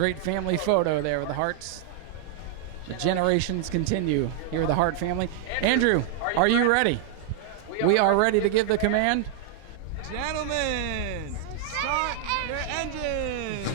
Great family photo there with the hearts. The generations continue here with the Hart family. Andrew, are you ready? We are ready to give the command. Gentlemen, start your engines.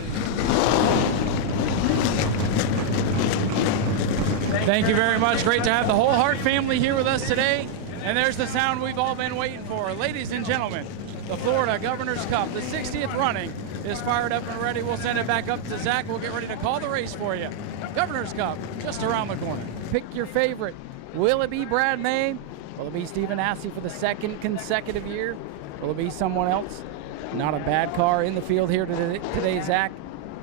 Thank you very much. Great to have the whole Hart family here with us today. And there's the sound we've all been waiting for. Ladies and gentlemen, the Florida Governor's Cup, the 60th running, is fired up and ready. We'll send it back up to Zach. We'll get ready to call the race for you. Governor's Cup, just around the corner. Pick your favorite. Will it be Brad May? Will it be Stephen Assey for the second consecutive year? Will it be someone else? Not a bad car in the field here today, Zach.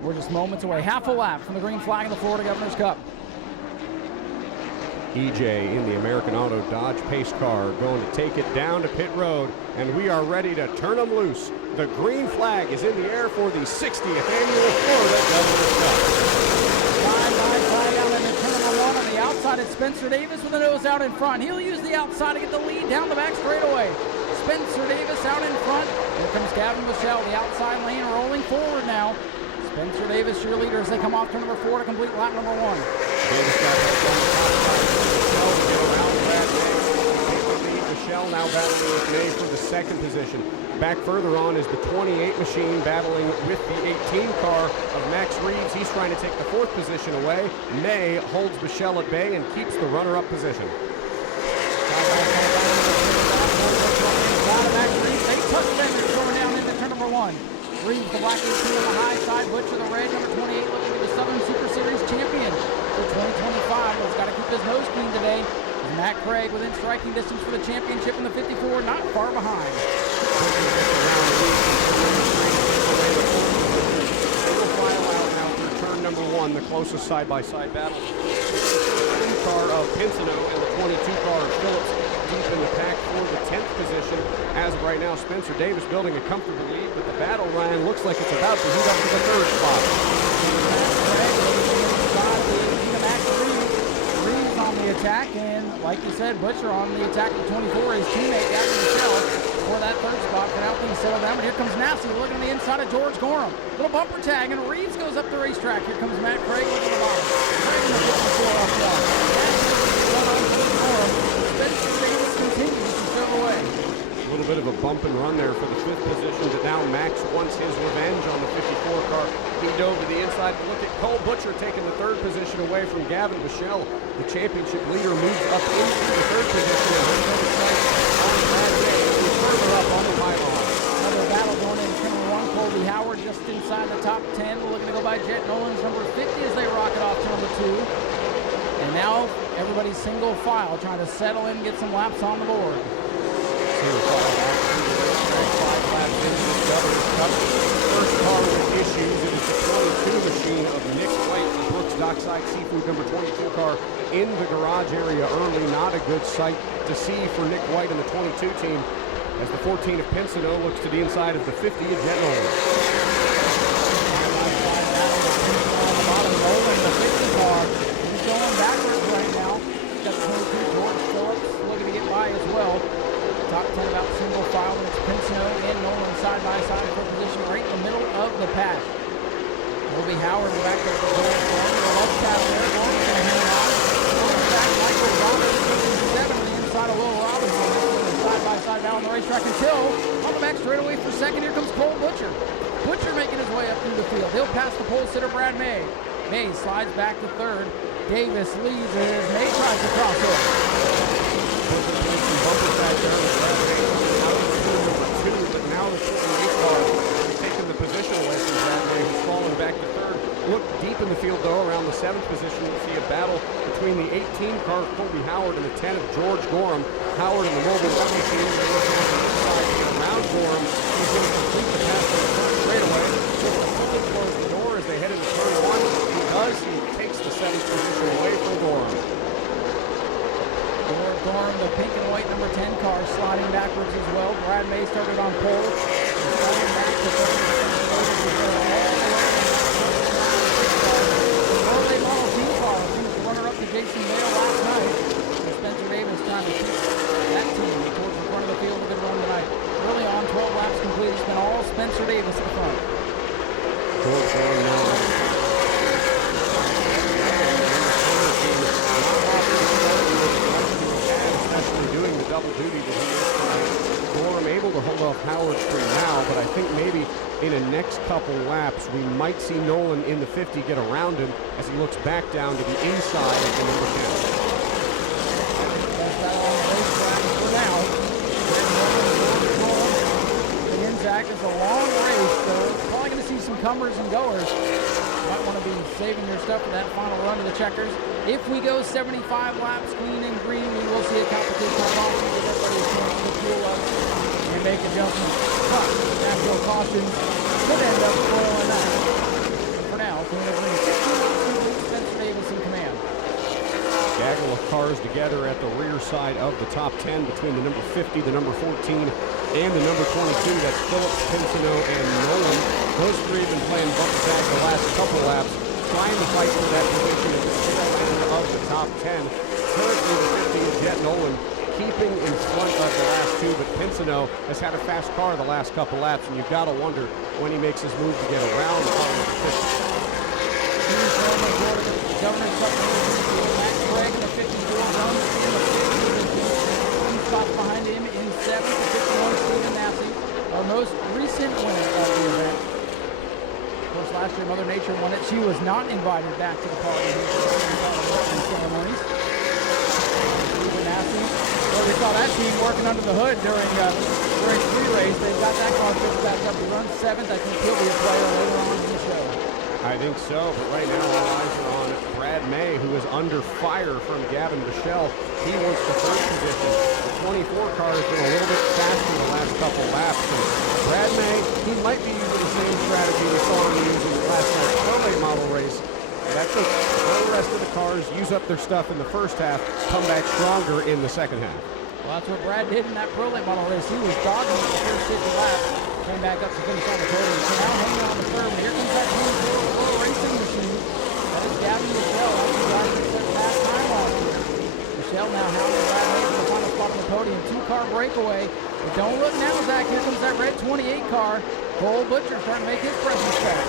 We're just moments away. Half a lap from the green flag in the Florida Governor's Cup. EJ in the American Auto Dodge pace car going to take it down to pit road, and we are ready to turn them loose. The green flag is in the air for the 60th annual Florida Governor's Cup. Side by side out in the turn number one. On the outside, it's Spencer Davis with the nose out in front. He'll use the outside to get the lead down the back straightaway. Spencer Davis out in front. Here comes Gavin Michelle, the outside lane rolling forward now. Spencer Davis, your leader, as they come off turn number 4 to complete lap number 1. Davis got that on the top side. Michelle to get around Brad May. Take the lead. Michelle now battling with May for the second position. Back further on is the 28 machine battling with the 18 car of Max Reeves. He's trying to take the 4th position away. May holds Michelle at bay and keeps the runner-up position. Max Reeves, they touch fenders going down into turn number 1. Reeves, the black 18 on the high side. Butcher, the red, number 28, looking to be the Southern Super Series champion for 2025. He's got to keep his nose clean today. And Matt Craig within striking distance for the championship in the 54, not far behind. Single file out now for turn number 1, the closest side-by-side battle. The car of Pinsino and the 22 car of Phillips deep in the pack for the 10th position. As of right now, Spencer Davis building a comfortable lead, but the battle, Ryan, looks like it's about to heat up to the 3rd spot. Reeves on the attack, and like you said, Butcher on the attack of 24. His teammate, Gavin Michelle, for that 3rd spot. For now, things settle down, but here comes Nau Sea looking on the inside of George Gorham. Little bumper tag, and Reeves goes up the racetrack. Here comes Matt Craig looking at the bottom. Craig in the 54 off the Spencer Davis continues to shove away. A little bit of a bump and run there for the 5th position, but now Max wants his revenge on the 54 car. He dove to the inside to look at Cole Butcher taking the 3rd position away from Gavin Michelle. The championship leader moves up into the 3rd position and he's on sight on Brad May, who's further up on the pylon. Another battle going in turn number 1. Colby Howard just inside the top 10. We're looking to go by Jet Nolan's number 50 as they rocket off turn number 2. And now everybody's single file trying to settle in and get some laps on the board. First car with issues. It is the 22 machine of Nick White, the Brooks Dockside Seafood number 22 car in the garage area early. Not a good sight to see for Nick White and the 22 team as the 14 of Pinsino looks to the inside of the 50 of Jet Nolan. The 50 car is going backwards right now. Got 22 George Phillips looking to get by as well. Top 10 about single file, and it's Pinsino and Nolan side by side for position right in the middle of the pack. Colby Howard back there for George Gorham. The left paddle there. Gorham's going to hang on. Going back, Michael Robinson, 7 on the inside of Will Robinson. Side by side down on the racetrack until on the back straightaway for second. Here comes Cole Butcher. Butcher making his way up through the field. He'll pass the pole sitter Brad May. May slides back to 3rd. Davis leads as May tries to cross over. Bumper back there with Brad May out of number 2, but now the 28 car is taking the position away from Brad May, who's fallen back to 3rd. Look deep in the field, though, around the 7th position. You'll see a battle between the 18 car of Colby Howard and the 10 of George Gorham. Howard and the mobile rugby team are working on the inside to get around Gorham. He's going to complete the pass on the front straightaway. Just to fully close the door as they head into turn 1. He does. He takes the 7th position away from Gorham. Gorham, the pink and white number 10 car, sliding backwards as well. Brad May started on pole. Sliding back to early model team car. He was the runner-up to Jason Bale last night. Spencer Davis trying to keep that team towards the front of the field. A good run tonight. Early on, 12 laps complete. It's been all Spencer Davis at the front. George Gorham now next couple laps, we might see Nolan in the 50 get around him as he looks back down to the inside of the number 10. That's that on the racetrack for now. The Inzac is a long race, so we're probably going to see some comers and goers. Might want to be saving your stuff for that final run to the checkers. If we go 75 laps clean and green, we will see a competition of launching with everybody's chance to fuel up and make adjustments. But natural caution could end up spoiling that. For now, clean and green. 15 laps complete, Spencer Davis in command. Gaggle of cars together at the rear side of the top 10 between the number 50, the number 14, and the number 22. That's Phillips, Pinsino, and Nolan. Those three have been playing bump sack the last couple laps, trying to fight for that position at the tail end of the top 10. Currently, the 50 is Jet Nolan keeping in front of the last two, but Pinsino has had a fast car the last couple laps, and you've got to wonder when he makes his move to get around the car number 50. Governor's Cup Max Craig in the 54 runs in the 50. 2 spots behind him in 7th, the 51 Stephen Massey, our most recent winner of the event. Of course, last year Mother Nature won it. She was not invited back to the party ceremonies. Stephen Massey, well, we saw that team working under the hood during pre-race. They've got that car fixed back up. He runs 7th. I think he'll be a player later on in the show. I think so, but right now all eyes are on Brad May, who is under fire from Gavin Bichelle. He wants the third position. The 24 car has been a little bit faster the last couple laps. And Brad May, he might be using the same strategy we saw him using last night's Pro-Late model race. That's the rest of the cars use up their stuff in the first half, come back stronger in the second half. Well, that's what Brad did in that Pro-Late model race. He was dogging the first 50 laps, came back up to finish on the podium. So now hanging on the curb, and here comes that 24 racing machine. That is Gavin Michelle. That's the guy who set fast time last year. Michelle now hounding Brad May for the final spot on the podium. 2-car breakaway. But don't look now, Zach. Here comes that red 28 car. Cole Butcher starting to make his presence back.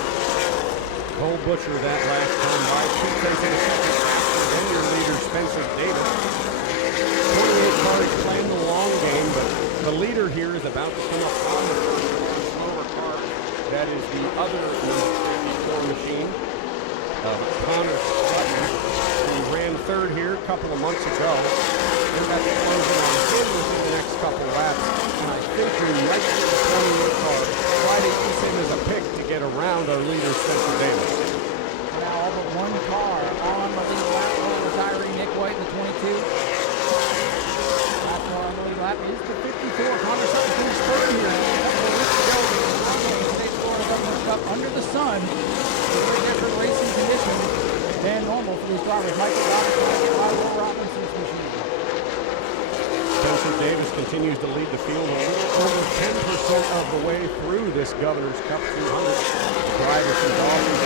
Cole Butcher that last time by 2 tenths of a second faster than your leader Spencer Davis. 28 cars playing the long game, but the leader here is about to come up on the first slower car. That is the other 54 machine of Connor Sutton, who ran third here a couple of months ago. We're about to close in on him within the next couple laps, and I think we might see the 28 car try to use him as a pick to get around our leader Spencer Davis. Now all but one car on the lead lap, retiring Nick White, the 22. Last car on the lead lap is the 54. Connor Sutton finished third here. State Florida Governor's Cup under the sun. Very different racing conditions than normal for these drivers. Michael Goddard trying to get by Will Robinson's machine. Spencer Davis continues to lead the field a little over 10% of the way through this Governor's Cup 200. Driver from Dawson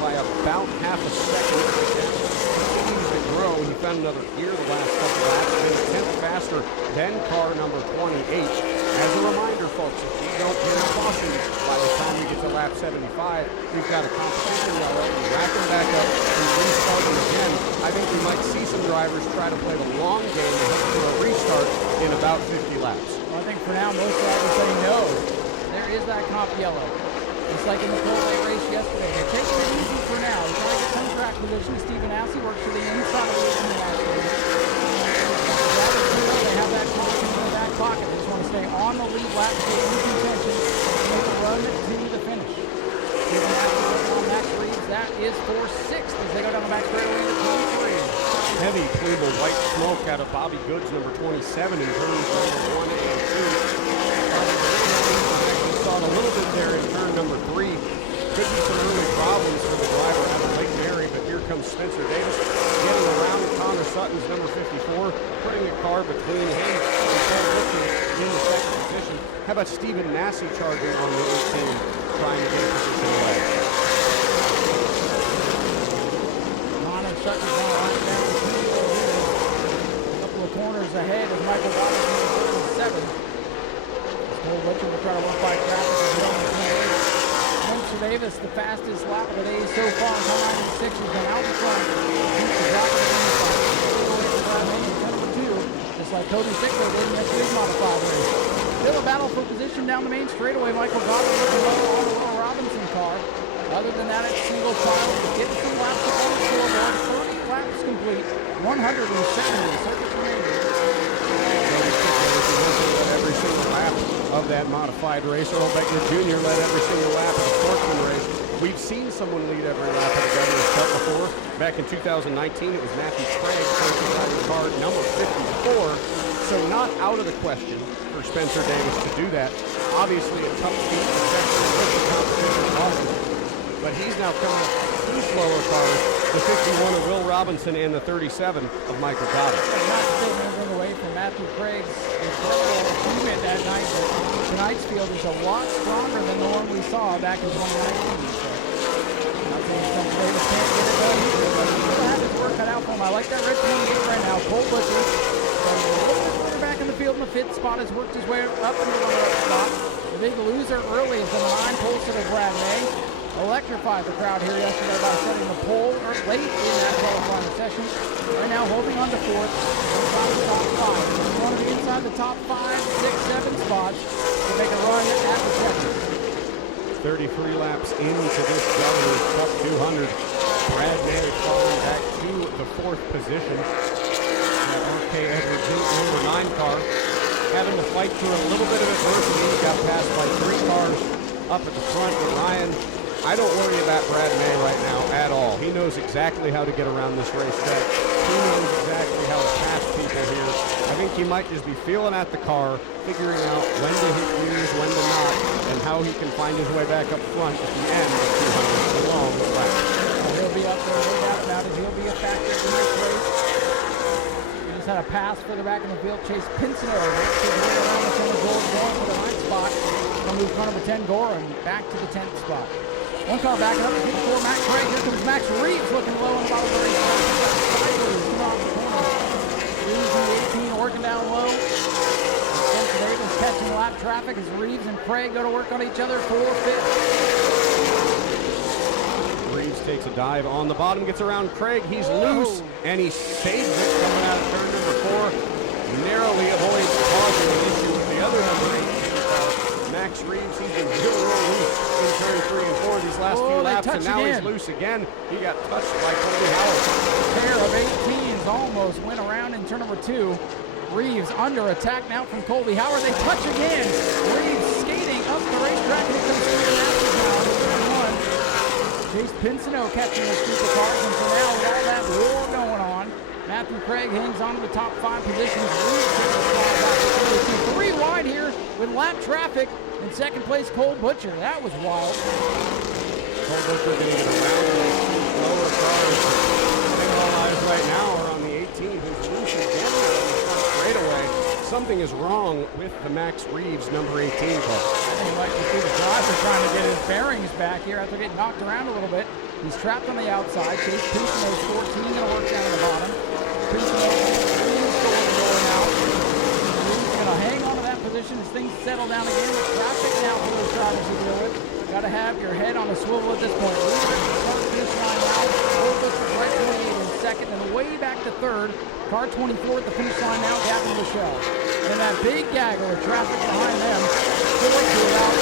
by about half a second. Continues to grow. He found another gear the last couple laps. Been a tenth faster than car number 28. As a reminder, folks, if you don't hear caution by the time we get to lap 75, we've got a competition yellow. We rack them back up and restart them again. I think we might see some drivers try to play the long game and hope for a restart in about 50 laps. Well, I think for now, most drivers say no. There is that comp yellow. Just like in the Pro-Late race yesterday. They're taking it easy for now. They're trying to get some track position. Stephen Assey works to the inside of the race in the last race. They have that caution in the back pocket. They just want to stay on the lead lap to get in contention and make a run to the finish. Stephen Assey working on Max Reeves. That is for 6th as they go down the back straightaway to 23. Heavy Cleveland white smoke out of Bobby Goods, number 27, in turns number 1 and 2. Actually saw it a little bit there in turn number 3. Could be some early problems for the driver out of Lake Mary, but here comes Spencer Davis getting around Connor Sutton's number 54, putting a car between him and Cole Butcher in the second position. How about Stephen Massey charging on the 18, trying to get a position away? Connor Sutton's on the line down the field. A couple of corners ahead of Michael Goddard in 37. Cole Butcher will try to work by traffic as well as Spencer Davis, the fastest lap of the day so far, car 96 has been out in front. He's dropping the inside. Number 2, just like Cody Sickler did in yesterday's modified race. Still a battle for position down the main straightaway. Michael Goddard looking low on the Will Robinson car. Other than that, it's single file. Getting some laps up on the scoreboard. 30 laps complete. 170 seconds remaining. Every single lap of that modified race. Earl Beckner Jr. led every single lap of the Sportsman race. We've seen someone lead every lap of the Governor's Cup before. Back in 2019, it was Matthew Craig, first car number 54. So not out of the question for Spencer Davis to do that. Obviously a tough feat, especially with the competition awesome. But he's now coming up two slower cars, the 51 of Will Robinson and the 37 of Michael Goddard. Not to take anything away from Matthew Craig's incredible achievement that night, but tonight's field is a lot stronger than the one we saw back in 2019. So, not saying Spencer Davis can't get it done either, but he still has his work cut out for him. I like that red 28 right now. Cole Butcher, a little bit further back in the field in the fifth spot, has worked his way up into the runner-up spot. The big loser early is the 9-pole sitter Brad May. Electrified the crowd here yesterday by setting the pole late in that qualifying session. Right now holding on to fourth, inside the top five. We want to be inside the top 5, 6, 7 spots to make a run at the Chequered. 33 laps into this Governor's Cup 200. Brad May falling back to the fourth position. RK Edwards, number 9 car, having to fight through a little bit of adversity. He got passed by 3 cars up at the front, but Ryan, I don't worry about Brad May right now at all. He knows exactly how to get around this racetrack. He knows exactly how to pass people here. I think he might just be feeling at the car, figuring out when to hit wheels, when to not, and how he can find his way back up front at the end of 200 along the lap. He'll be up there, no doubt about it. He'll be a factor in this race. He just had a pass further back in the field. Chase Pinson works his way around the center goal, going for the 9th spot. Going to move car number 10, Goran, back to the 10th spot. One car backing up to 54, Max Craig. Here comes Max Reeves looking low on the bottom of the race. Sideways, off the corner. Reeves in the 18 working down low. Spencer Davis catching lap traffic as Reeves and Craig go to work on each other for 5th. Reeves takes a dive on the bottom, gets around Craig. He's loose, and he saves it coming out of turn number 4. Narrowly avoids causing an issue with the other number 8. Max Reeves, he's been real loose in turn 3 and 4 these last few laps, and now he's loose again. He got touched by Colby Howard. A pair of 18s almost went around in turn number 2. Reeves under attack now from Colby Howard. They touch again. Reeves skating up the racetrack, and it comes through the Masters now in turn 1. Chase Pinsino catching those group of cars, and so now with all that war going on, Matthew Craig hangs on to the top 5 positions. Reeves takes a slide back to 3 wide here with lap traffic. In second place, Cole Butcher. That was wild. Cole Butcher going to get around those lower cars. I think all eyes right now are on the 18, who's loose again on the front straightaway. Something is wrong with the Max Reeves number 18 car. I think like you see the driver trying to get his bearings back here after getting knocked around a little bit. He's trapped on the outside. Chase Pinsino's 14 going to work down at the bottom. Pinsino Reeves going to go now. Reeves going to hang on to that position as things settle down again with traffic now for those drivers to deal with. Got to have your head on a swivel at this point. Reeves at the start finish line now. Right 28 in second and way back to third. Car 24 at the finish line now, Gavin Michelle. And that big gaggle of traffic behind them. Four to about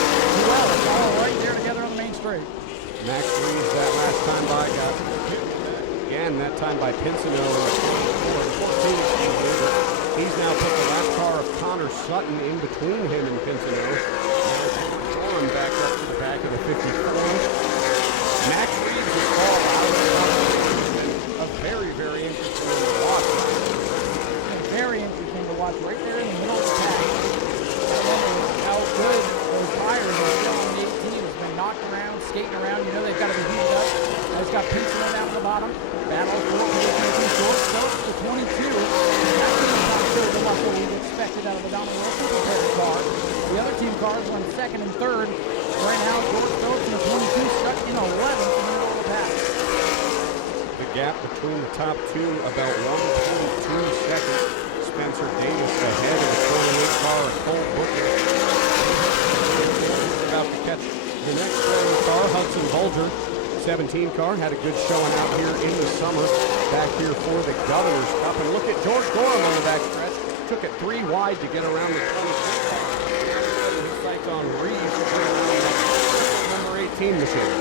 12, all right there together on the main straight. Max Reeves that last time by got again, that time by Pinsino in the 14. He's now put the lap car of Connor Sutton in between him and Pinsino. Now back up to the back of the 54. Max Reeves is all out of a very, very interesting to watch. Very interesting to watch right there in the middle of the pack. I wonder how good those tires are still on the 18. Has been knocked around, skating around. You know they've got to be heated up. He's got Pinsino down at the bottom. Battle for position short. Phillips to 22. That team's not sure the muscle we'd expected out of the Donald Wilson prepared car. The other team cars run second and third. Right now, George Phillips in the 22 stuck in 11th in the middle of the pack. The gap between the top two about 1.2 seconds. Spencer Davis ahead of the 28 car of Cole Butcher. About to catch the next car, Hudson Bulger. 17 car had a good showing out here in the summer. Back here for the Governor's Cup. And look at George Gorham on the backstretch. Took it 3 wide to get around the 23 car. 18 machine.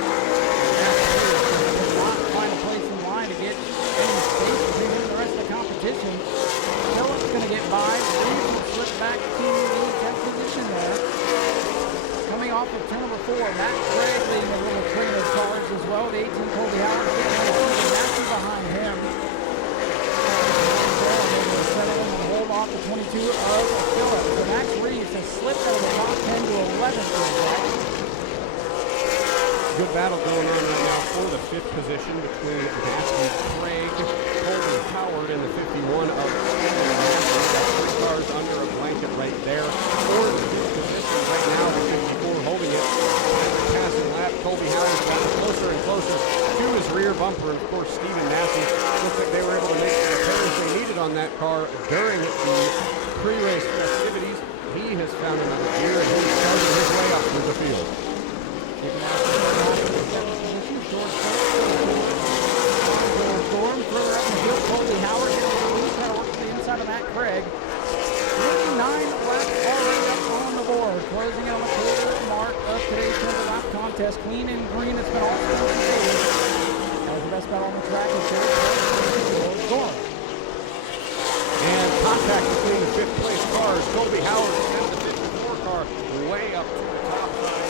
Not find a place in line to get any space between him and the rest of the competition. Phillips going to get by. Reeves will slip back to the 10th position there. Coming off of turn number 4, Matt Gregg leading a little train of cars as well. The 18 Colby Howard getting the Matthew behind him. Hold off the 22 of Phillips. So Max Reeves has slipped out of the top 10 to 11th. Good battle going on right now for the 5th position between Matthew Craig, Colby Howard, and the 51 of Smyrna. Got 3 cars under a blanket right there. For the 5th position right now, the 54 holding it. After passing lap, Colby Howard's gotten closer and closer to his rear bumper. And of course, Stephen Massey looks like they were able to make the repairs they needed on that car during the pre-race festivities. He has found another gear and he's starting his way up through the field. Storm further up in the field. Colby Howard getting the lead, trying to work to the inside of Matt Craig. 39 laps already up on the board, closing out the quarter mark of today's 200 lap contest. Clean and green. It's been all days. That was the best battle on the track. Storm. And contact between the 5th place cars. Colby Howard and the 54 car way up to the top side.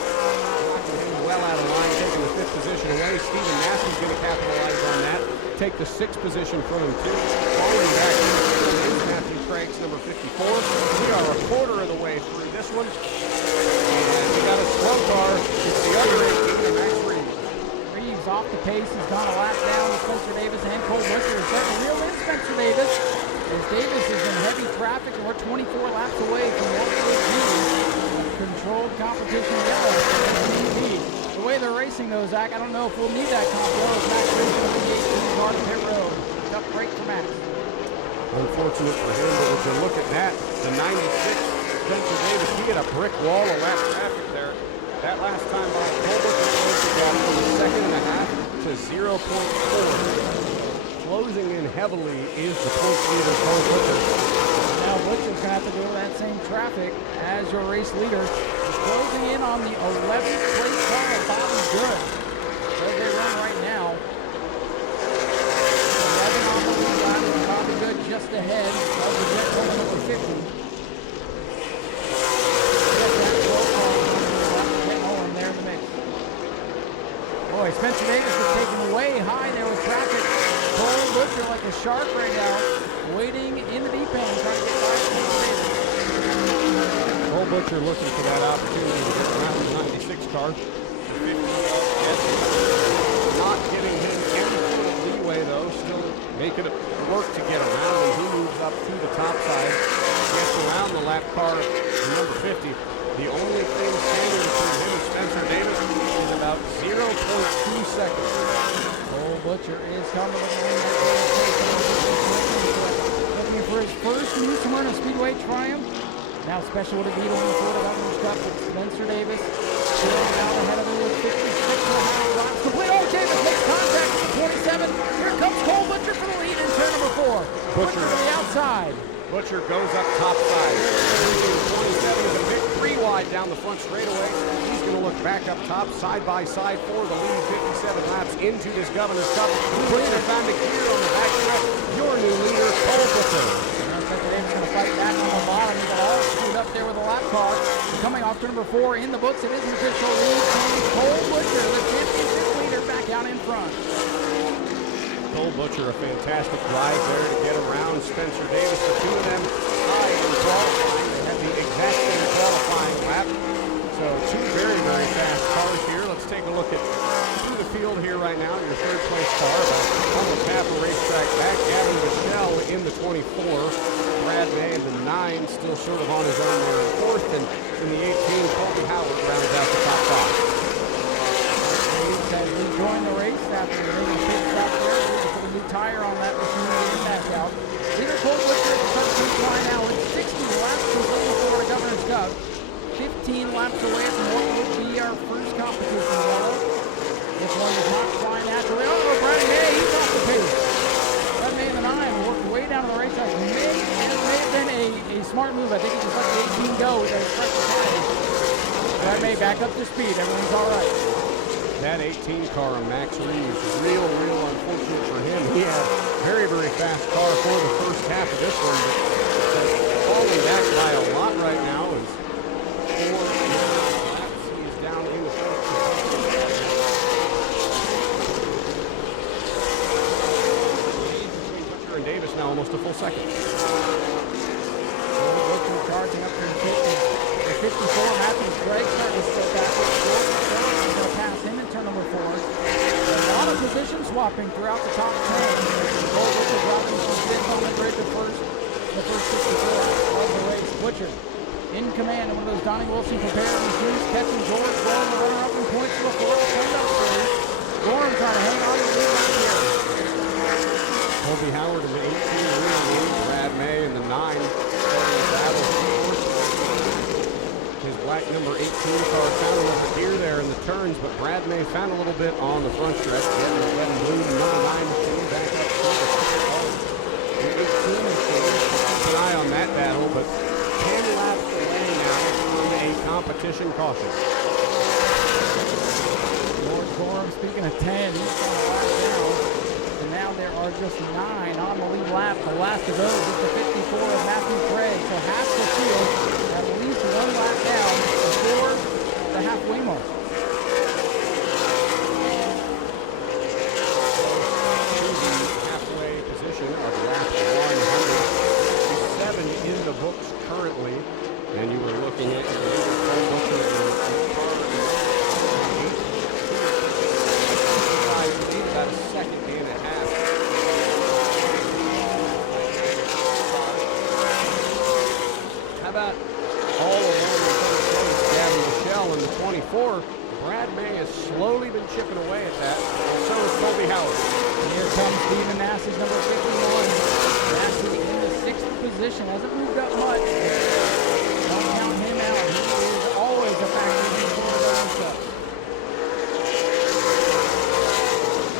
Knocking him well out of line, taking the 5th position away. Stephen Massey's going to capitalize on that. Take the 6th position from him too. Falling back is Matthew Craig's number 54. We are a quarter of the way through this one. And we got a slow car. It's the other 18, Max Reeves. Reeves off the pace. He's gone a lap down with Spencer Davis and Cole Butcher. Is starting to reel in Spencer Davis. As Davis is in heavy traffic and we're 24 laps away from what will be a controlled competition yellow. The way they're racing though, Zach, I don't know if we'll need that comp yellow. Max Reeves going to be 18 car to pit road. Tough break for Max. Unfortunate for him, but would you look at that, the 96 Spencer Davis, he had a brick wall of lap traffic there. That last time by Colbert closed the gap from a second and a half to 0.4. Closing in heavily is the points leader, Cole Butcher. Now Butcher's going to have to go to that same traffic as your race leader. He's closing in on the 11th place car of Bobby Good. Where they run right now. 11 on the lead lap with Bobby Good just ahead of the jet car number 50. There in the mix. Boy, Spencer Davis is taken way high there with traffic. Cole Butcher like a shark right now, waiting in the deep end, trying to get by Spencer Davis. Cole Butcher looking for that opportunity to get around the 96 car. The 50 not giving him any sort of leeway though, still making it work to get around him. He moves up to the top side, gets around the lap car, number 50. The only thing standing between him and Spencer Davis is about 0.2 seconds. Cole Butcher is coming looking for his first new Smyrna Speedway triumph. Now special to beat on the Florida Governor's Cup with Spencer Davis still out ahead of him with 56.5 laps complete. Oh, Davis makes contact with the 27. Here comes Cole Butcher for the lead in turn number 4. Butcher to the outside. Butcher goes up top side. 27 is a bit 3 wide down the front straightaway. He's going to look back up top, side by side for the lead 57 laps into this Governor's Cup. Butcher found a gear on the back stretch. Your new leader, Cole Butcher. Spencer Davis going to fight back on the bottom. He got all screwed up there with a lap car. Coming off to number 4 in the books. It is an official lead. Cole Butcher, the championship leader, back out in front. Cole Butcher, a fantastic drive there to get around Spencer Davis. The two of them tied in qualifying. They had the exact same qualifying lap. So two very, very fast cars here. Let's take a look at through the field here right now. Your 3rd place car, about almost half a racetrack back. Gavin Michelle in the 24. Brad May in the 9, still sort of on his own there in 4th. And in the 18, Colby Howard rounds out the top 5. As we join the race after making a pit stop there, we put a new tire on that machine and get it back out. Leader Cole Butcher at the front of the line now with 60 laps completed for the Governor's Cup. 15 laps away from what will be our first competition tomorrow. This one is not flying naturally. Oh, Brady May, he's off the pace. Brad May in the 9 worked way down on the racetrack. May have been a smart move. I think he just let the 18 go with those fresh tires. Brad May back up to speed. Everything's all right. that 18 car of Max Reeves, real unfortunate for him. He had a very fast car for the first half of this one, but falling back by a lot right now is 4 laps. He's down in the first position. Between Couture and Davis now almost a full second. Charging up to the 54. Matthew Craig starting to step back. He's going to pass him in turn number 4. A lot of position swapping throughout the top 10. Cole Butcher dropping from 5th on the grid to the first 64 of the race. Butcher in command of one of those Donnie Wilson prepared machines, catching George Gorham, the runner-up in points for the Florida Sunbelt Series. Gorham trying to hang on to the lead right here. Colby Howard in the 18 rear lead, Brad May in the 9 starting the battle. His black number 18 car found a little bit here there in the turns, but Brad May found a little bit on the front stretch, getting the red and blue number 9 machine back up to the 18 machine. Keep an eye on that battle, but 10 laps away now from a competition caution. George Gorham, speaking of 10, he's on the lap down. And now there are just 9 on the lead lap. The last of those is the 54 of Matthew Craig. So half the field, at least 1 lap down before the halfway mark. Halfway position of lap 167 in the books currently. And you were looking at your about a second and a half. How about all along the first place, Gavin Michelle in the 24? Brad May has slowly been chipping away at that, and so is Colby Howard. And here comes Stephen Nassie's number 51. Nassie in the 6th position, hasn't moved up much. Don't count him out. He is always a factor in the stuff.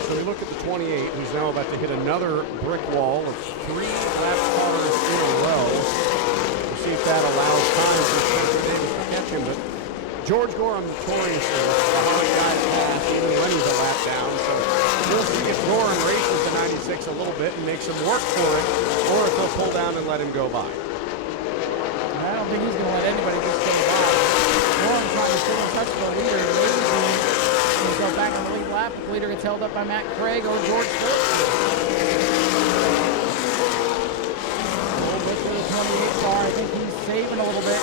So we look at the 28, who's now about to hit another brick wall of 3 lap cars in a row. We'll see if that allows time for Spencer Davis to catch him, but George Gorham notoriously lets the hard guys pass even when he's a lap down. So we'll see if Gorham races the 96 a little bit and makes him work for it, or if they'll pull down and let him go by. I don't think he's going to let anybody just go by. Gorham trying to still touch the leader. He's go back on the lead lap. The leader gets held up by Matt Craig or George Ford. With the 28 car, I think he's saving a little bit.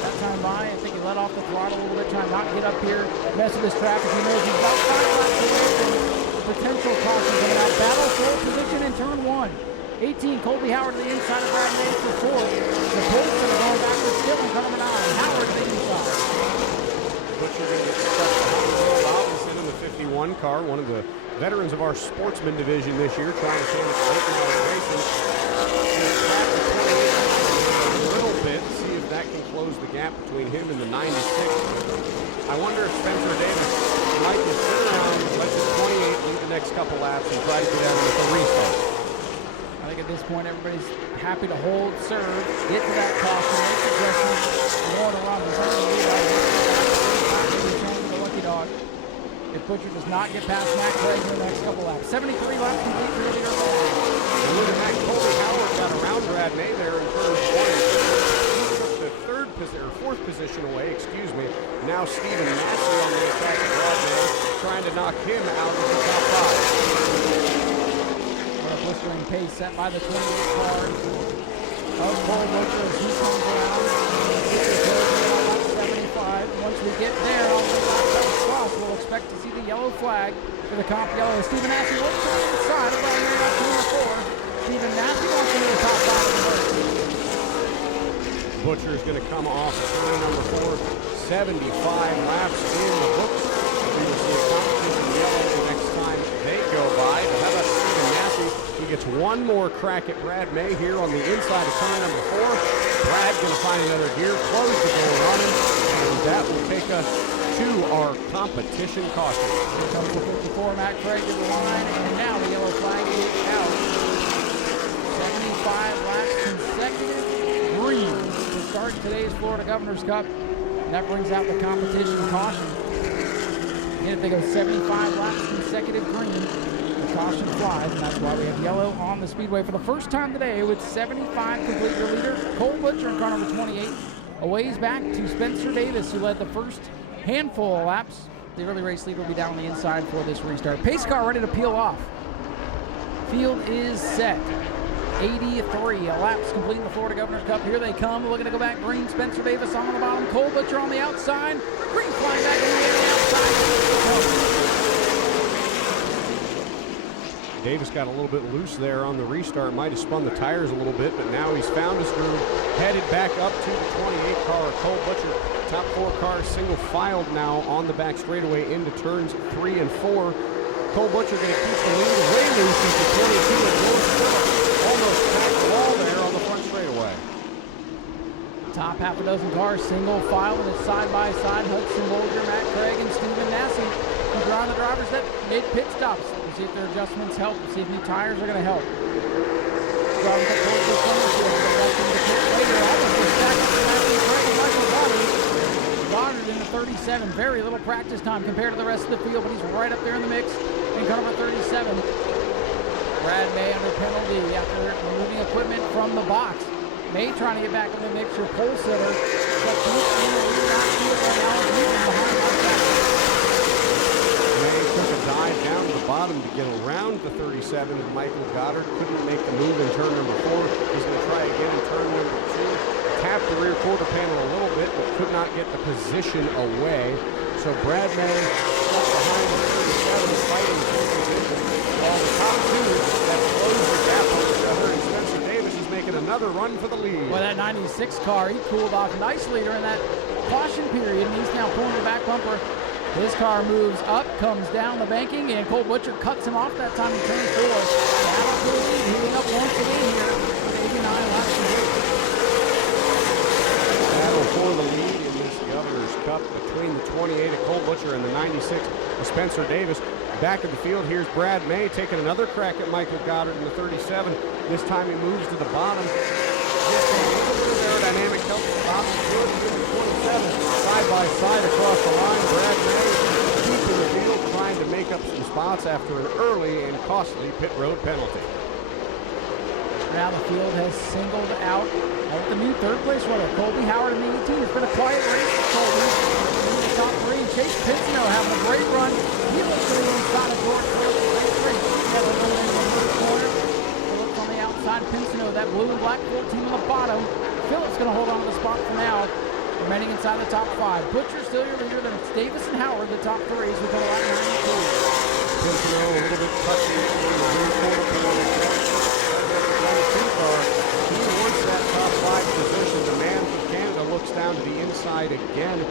That time by, I think he let off the throttle a little bit, trying not to get up here, mess with his traffic. He knows he's about 5 laps away from the potential caution coming out. Battle for position in turn 1. 18, Colby Howard to the inside of Brad May for 4. The Colts are going backwards still in turn number 9. Howard to the inside. Butcher going to get stuck behind Will Robinson in the 51 car, one of the veterans of our sportsman division this year, trying to stand straight out of the races. A little bit, see if that can close the gap between him and the 96. I wonder if Spencer Davis might just sit around and let the 28 lead the next couple laps and try to get out with a restart. I think at this point everybody's happy to hold, serve, get to that caution, make adjustments, and go to run. The lucky dog. If Butcher does not get past Matt Craig in the next couple laps. 73 laps complete for the leader. And look at that, Colby Howard got around Brad May there in turn 20. He took the 4th position away, excuse me. Now Stephen Nassie on the attack of Brad May, trying to knock him out of the top 5. What a blistering pace set by the 28 car of Cole Butcher as he comes around. 75. Once we get there on the last cross, we'll expect to see the yellow flag for the comp yellow. Stephen Nassie looks to the inside of Brad May out to number 4. Stephen Nassie wants to be the top 5 of the race. Butcher is going to come off turn number 4, 75 laps in the books. We will see a competition yellow the next time they go by. But how about Stephen Nassie? He gets one more crack at Brad May here on the inside of turn number 4. Brad going to find another gear, close the door running, and that will take us to our competition caution. Here comes the 54, Matt Craig to the line, and now the yellow flag is out. 75 laps consecutive green to start today's Florida Governor's Cup. And that brings out the competition caution. Get if they go 75 laps consecutive green, the caution flies, and that's why we have yellow on the speedway for the first time today with 75 complete. Your leader, Cole Butcher in car number 28. A ways back to Spencer Davis, who led the first handful of laps. The early race leader will be down on the inside for this restart. Pace car ready to peel off. Field is set. 83 laps completing the Florida Governor's Cup. Here they come, looking to go back green. Spencer Davis on the bottom, Cole Butcher on the outside. Green flying back in the outside. Davis got a little bit loose there on the restart. Might have spun the tires a little bit, but now he's found his groove. Headed back up to the 28 car. Cole Butcher, top 4 cars, single filed now on the back straightaway into turns 3 and 4. Cole Butcher going to keep the lead way loose into 22 and George Phillips almost tacked the wall there on the front straightaway. Top half a dozen cars, single file, and it's side by side. Hudson Bolger, Matt Craig, and Stephen Massey. These are on the drivers that made pit stops. We'll see if their adjustments help. We'll see if new tires are going to help. Drivers that towards the corner field, they're rushing the pit later. Almost a stack up to Matthew Craig and Michael Goddard in the 37. Very little practice time compared to the rest of the field, but he's right up there in the mix in car number 37. Brad May under penalty after removing equipment from the box. May trying to get back in the mix. Your pole sitter. But he's in the lead out field right now. Behind May took a dive down to the bottom to get around the 37 of Michael Goddard. Couldn't make the move in turn number 4. He's going to try again in turn number 2. Tapped the rear quarter panel a little bit, but could not get the position away. So Brad May stuck behind the 37, fighting for position. While the top 2 that closed the gap on each other, and Spencer Davis is making another run for the lead. Well, that 96 car, he cooled off nicely during that caution period, and he's now pulling the back bumper. His car moves up, comes down the banking, and Cole Butcher cuts him off that time in turn 4. Battle for the lead, heating up once again here with 89 laps to go. Battle for the lead in this Governor's Cup between the 28 of Cole Butcher and the 96 of Spencer Davis. Back in the field, here's Brad May taking another crack at Michael Goddard in the 37. This time he moves to the bottom. Aerodynamic helps the bottom good in the 27. Side by side across the line. Brad May deep in the field trying to make up some spots after an early and costly pit road penalty. Now the field has singled out the new third place runner, Colby Howard in the 18. It's been a quiet race for Colby. In the top 3, Chase Pinsino having a great run. He looks to the inside of George Phillips. Great race. Together in the first corner. Phillips on the outside. Pinsino, that blue and black 14 on the bottom. Phillips going to hold on to the spot for now. Remaining inside the top 5. Butcher still your leader. Then it's Davis and Howard, the top 3s with a lot 92. Pinsino a little bit touchy in the rear quarter panel. He wants that top 5 position. The man from Canada looks down to the inside again,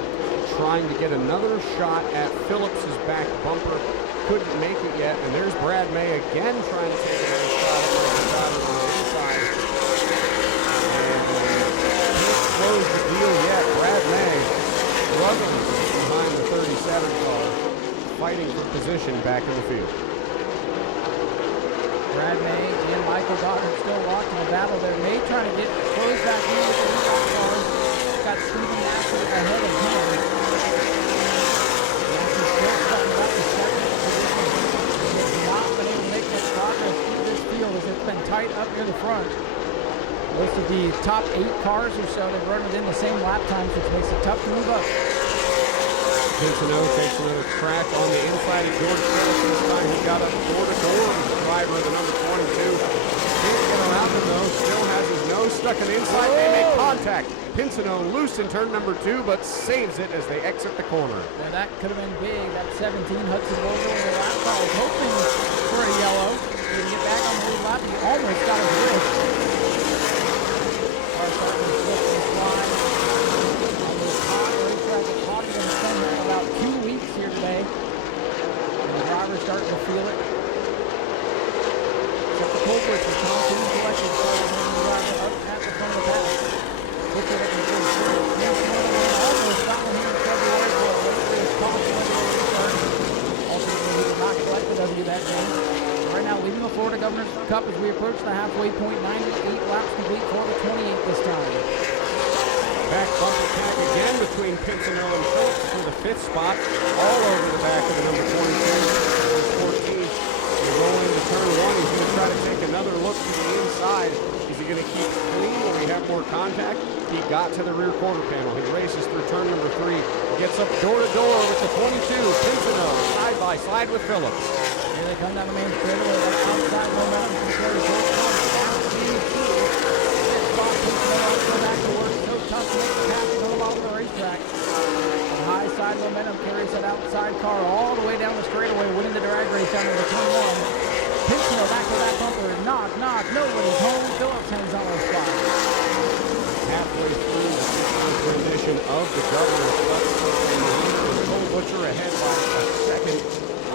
trying to get another shot at Phillips's back bumper. Couldn't make it yet, and there's Brad May again trying to take another shot at Michael Goddard on the inside. And can't close the deal yet. Brad May struggling behind the 37 car, fighting for position back in the field. Brad May and Michael Goddard still locked in the battle there. May trying to get closed back in with the lead cars. Got Stephen Massey ahead of him. Massey still talking about the second position. He has not been able to make much progress through this field as it's been tight up near the front. Most of the top 8 cars or so, they've run within the same lap times, which makes it tough to move up. Pinsino takes another crack on the inside of George Phillips. This time he got up door to door with the driver of the number 22. Can't get around him though. Still has his nose stuck in the inside. They make contact. Pinsino loose in turn number 2, but saves it as they exit the corner. Well, that could have been big. That 17 Hudson Logo in the lap car was hoping for a yellow. Didn't get back on the lead lap. He almost got his wrist. Car starting to slip and slide. Hot racetrack. It's hotter than the sun in about 2 weeks here today. And the driver's starting to feel it. Except the culprit is Thompson collected for the driver up at the front of the pack. Butcher looking for the short. Almost got one here in February for a late race caution under the restart. Ultimately, he did not collect the W that day. Right now, leading the Florida Governor's Cup as we approach the halfway point. 98 laps complete for the 28 this time. Back bumper tag again between Pincinel and Phillips for the 5th spot, all over the back of the number 22, 14. He's rolling into turn 1. He's going to try to take another look to the inside. Is he going to keep clean? Will he have more contact? He got to the rear quarter panel. He races through turn number 3. Gets up door to door with the 22. Pincinel side by side with Phillips. Here they come down the main straightaway. That outside momentum from Terry Phillips down to the 2. Spot Pincinel out to back to work. So tough to make the passes on the bottom of the racetrack. The high side momentum carries that outside car all the way down the straightaway, winning the drag race down to the turn 1. Pincinel back to that bumper. Knock, knock. Nobody's home. Phillips hangs on those spots. Halfway through the 16th rendition of the Governor's Cup. Cole Butcher ahead by a second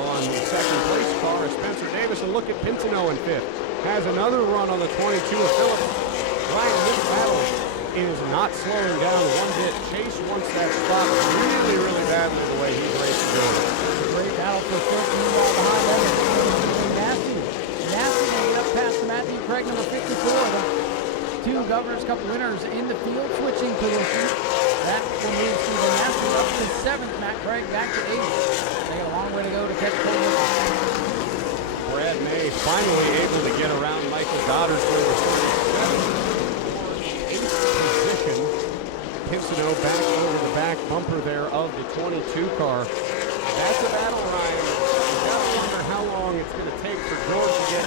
on the second place car. Spencer Davis, and look at Pincinel in 5th. Has another run on the 22 of Phillips. Ryan, this battle is not slowing down one bit. Chase wants that spot really, really badly the way he's racing doing it. Great battle for 15 ball behind them. Nasty. Nasty going to get up past the Matthew Craig, number 54. The 2 Governor's Cup winners in the field switching position. That will move Stephen Nasty up to 7th. Matt Craig back to 8th. They got a long way to go to catch Cole. Brad May finally able to get around Michael Goddard for the 8th position. Pincinel back over the back bumper there of the 22 car. That's a battle, Ryan. You gotta wonder how long it's going to take for George to get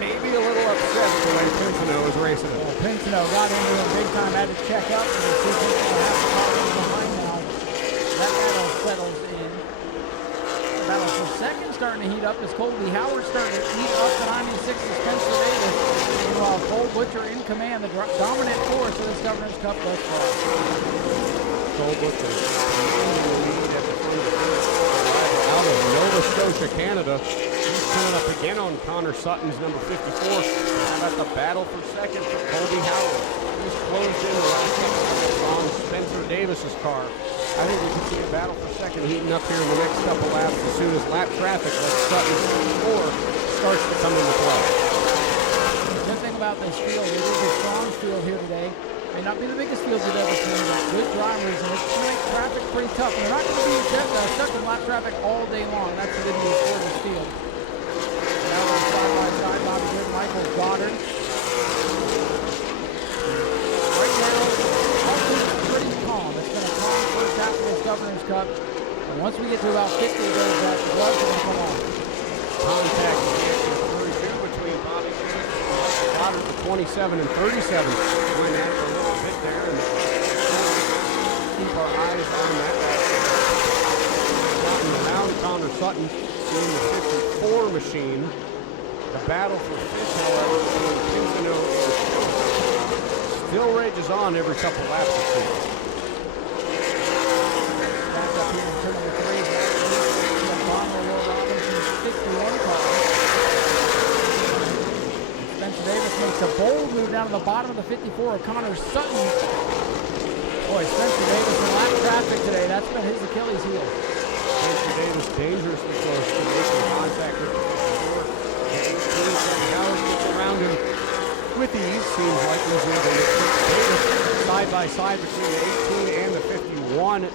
maybe a little upset the way Pincinel is racing it. Well, Pincinel got into him big time, had to check up, and the 2 people have the car behind now. That battle settles in. The battle for second starting to heat up as Colby Howard starting to heat up the 96 of Spencer Davis. Meanwhile, Cole Butcher in command, the dominant force of this Governor's Cup thus far. Cole Butcher in the lead at the front of the field. Out of Nova Scotia, Canada. He's coming up again on Connor Sutton's number 54. How about the battle for second for Colby Howard? He's closed in the last couple on Spencer Davis's car. I think we can see a battle for second heating up here in the next couple laps as soon as lap traffic lets Sutton's score starts to come into play. The good thing about this field, it is a strong field here today. May not be the biggest field you've ever seen, but good drivers, and it's going to make traffic pretty tough. And they're not going to be stuck in lap traffic all day long. That's the good news for this field. Now we're side by side, Bobby Good, Michael Goddard. Right now, all things pretty calm. It's been a calm first half of this Governor's Cup. And once we get to about 50 of those, that the gloves are going to come on. Contact between Bobby Good and Michael Goddard, the 27 and 37. Went at it a little bit there, and keep our eyes on that. Around Connor Sutton in the 54 machine. The battle for 5th, however, between Pincinel and Phillips still rages on every couple laps it seems. Back up here in turn number 3. The Bonner Will Robinson's 61 car. Spencer Davis makes a bold move down to the bottom of the 54 of Connor Sutton. Boy, Spencer Davis in lap traffic today. That's been his Achilles heel. Spencer Davis dangerously close to making contact with the 54. Howard gets around him with ease. Seems like he's going to Davis side by side between the 18 and the 51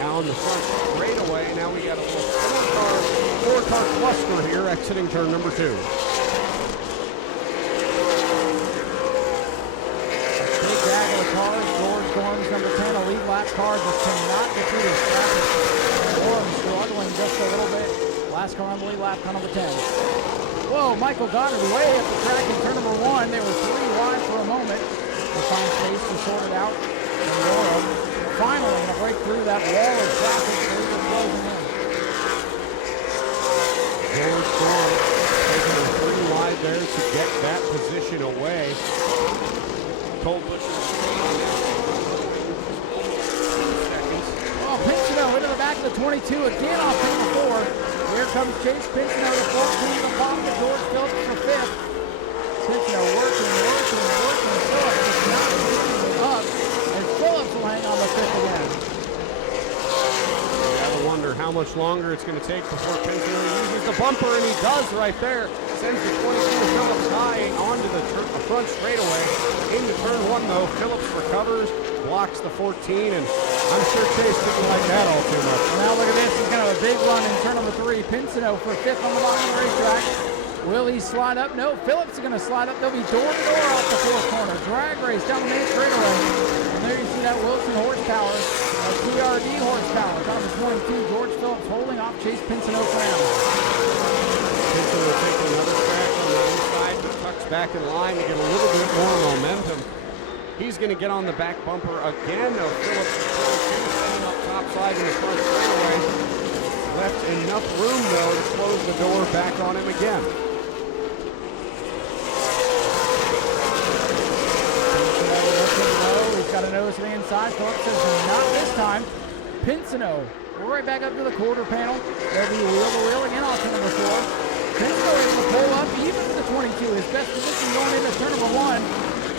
on the front straightaway. Now we got a little four-car cluster here exiting turn number 2. Big drag of the cars. George Gorham's number 10, a lead lap car, just cannot get through this traffic. Gorham struggling just a little bit. Last car on the lead lap, car number 10. Whoa, Michael Goddard way up the track in turn number 1. They were 3 wide for a moment. They find space to sort it out. And Gorham finally going to break through that wall of traffic that he was closing in. George Gorham taking him 3 wide there to get that position away. Cole Butcher. Oh, Pincinel into the back of the 22 again off number 4. Here comes Chase Pincinel to 14, the bottom of George Phillips for 5th. Pincinel working. Phillips is not giving up, and Phillips will hang on the 5th again. You gotta wonder how much longer it's going to take before Pincinel uses the bumper, and he does right there. Sends the 22 Phillips high onto the front straightaway. Into turn 1 though, Phillips recovers, blocks the 14, and I'm sure Chase didn't like that all too much. Now look at this, he's kind of a big run in turn number 3. Pinsino for 5th on the bottom of the racetrack. Will he slide up? No, Phillips is going to slide up. They'll be door to door off the 4th corner. Drag race down the main straightaway. And there you see that Wilson horsepower, TRD horsepower. Turn number 22, George Phillips holding off Chase Pinsino for now. Pinsino taking another crack on the inside, but tucks back in line to get a little bit more momentum. He's going to get on the back bumper again. No, Phillips is up top side in the front straightaway. Left enough room, though, to close the door back on him again. He's got a nose to the inside. Phillips says not this time. Pinsino, we're right back up to the quarter panel. There'll be wheel to wheel again off to number 4. Pinsino able to pull up even to the 22. His best position going into turn number 1.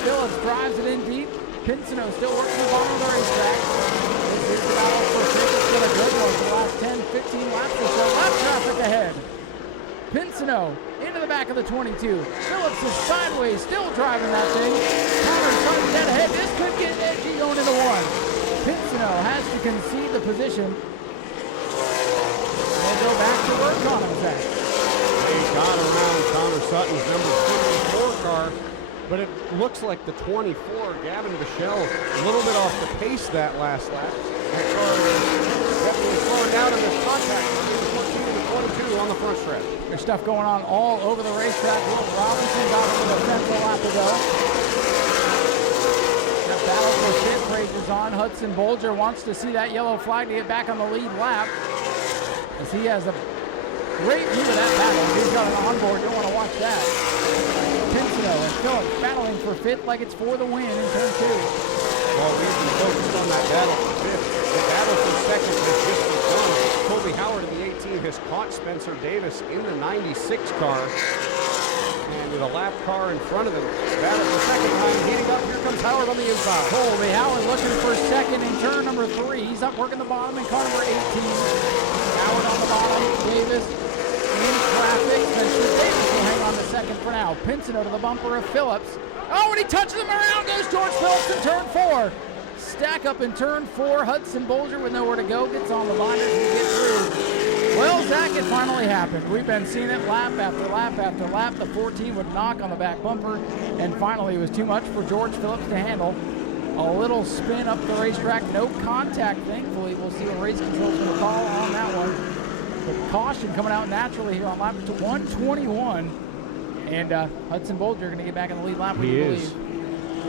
Phillips drives it in deep. Pinsino still working the bottom of the racetrack. This is the battle for 6. It's been a good one for the last 10, 15 laps or so. Lap traffic ahead. Pinsino into the back of the 22. Phillips is sideways, still driving that thing. Connor's starting dead ahead. This could get edgy going into 1. Pinsino has to concede the position. And go back to where Connor's at. He got around Connor Sutton's number 24 car, but it looks like the 24, Gavin Bichelle, a little bit off the pace that last lap. That car is definitely slowing down in this contact between the 14 and the 22 on the front stretch. There's stuff going on all over the racetrack. Will Robinson got over the central lap ago. That battle for 5th races on. Hudson Bolger wants to see that yellow flag to get back on the lead lap, as he has a great view of that battle. He's got an onboard. You don't want to watch that. Pinsino and Phillips battling for 5th like it's for the win in turn 2. Well, we've been focused on that battle for 5th. The battle for 2nd has just begun. Colby Howard in the 18 has caught Spencer Davis in the 96 car. And with a lap car in front of him, battle for 2nd line heating up. Here comes Howard on the inside. Colby Howard looking for 2nd in turn number 3. He's up working the bottom in car number 18. Howard on the bottom. Davis in traffic. Spencer Davis will hang on to 2nd for now. Pinsino to the bumper of Phillips. Oh, and he touches him around. Goes George Phillips in turn 4. Stack up in turn 4. Hudson Bolger with nowhere to go. Gets on the binders and get through. Well, Zach, it finally happened. We've been seeing it lap after lap after lap. The 14 would knock on the back bumper, and finally it was too much for George Phillips to handle. A little spin up the racetrack. No contact, thankfully. We'll see what race control's going to call on that one. But caution coming out naturally here on lap 121. And Hudson Bolger going to get back in the lead lap, we believe.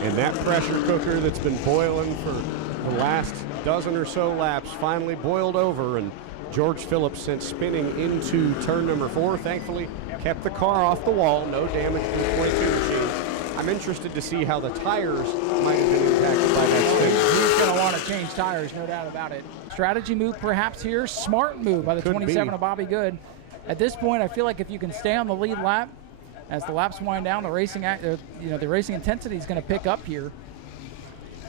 And that pressure cooker that's been boiling for the last dozen or so laps finally boiled over, and George Phillips sent spinning into turn number 4. Thankfully, kept the car off the wall. No damage to the 22 machine. I'm interested to see how the tires might have been impacted by that spin. He's going to want to change tires, no doubt about it. Strategy move perhaps here. Smart move by the 27 of Bobby Good. At this point, I feel like if you can stay on the lead lap, as the laps wind down, the racing the racing intensity is going to pick up here.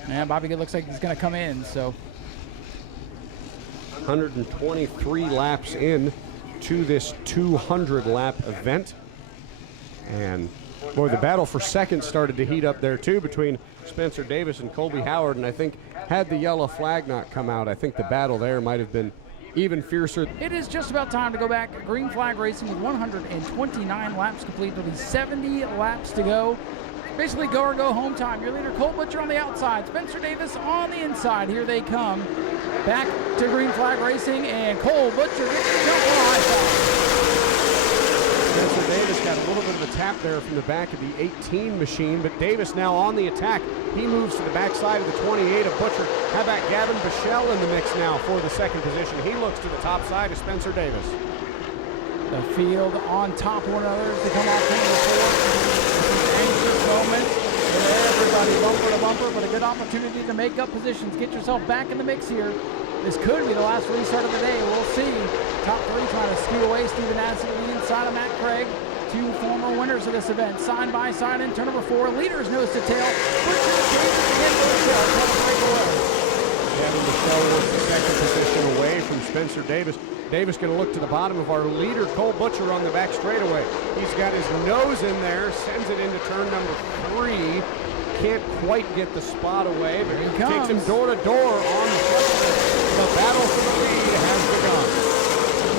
And Bobby Good looks like he's going to come in. So 123 laps in to this 200-lap event. And, boy, the battle for 2nd started to heat up there, too, between Spencer Davis and Colby Howard. And I think had the yellow flag not come out, I think the battle there might have been even fiercer. It is just about time to go back. Green flag racing with 129 laps complete. There'll be 70 laps to go. Basically go or go home time. Your leader, Cole Butcher on the outside. Spencer Davis on the inside. Here they come. Back to green flag racing, and Cole Butcher gets the jump on high side. Spencer Davis got a little bit of a tap there from the back of the 18 machine, but Davis now on the attack. He moves to the backside of the 28 of Butcher. How about Gavin Bichelle in the mix now for the 2nd position? He looks to the top side of Spencer Davis. The field on top of one another to come off turn number 4. Anxious moments with everybody bumper to bumper, but a good opportunity to make up positions. Get yourself back in the mix here. This could be the last restart of the day. We'll see. Top 3 trying to skew away Steven Addison to the inside of Matt Craig. 2 former winners of this event, side by side in turn number 4. Leaders nose to tail. Butcher, Davis, and Bichelle trying to break away. Gavin Bichelle was the 2nd position away from Spencer Davis. Davis going to look to the bottom of our leader, Cole Butcher, on the back straightaway. He's got his nose in there, sends it into turn number 3. can't quite get the spot away, but Here he takes him comes. door to door on the front. The battle for the lead has begun.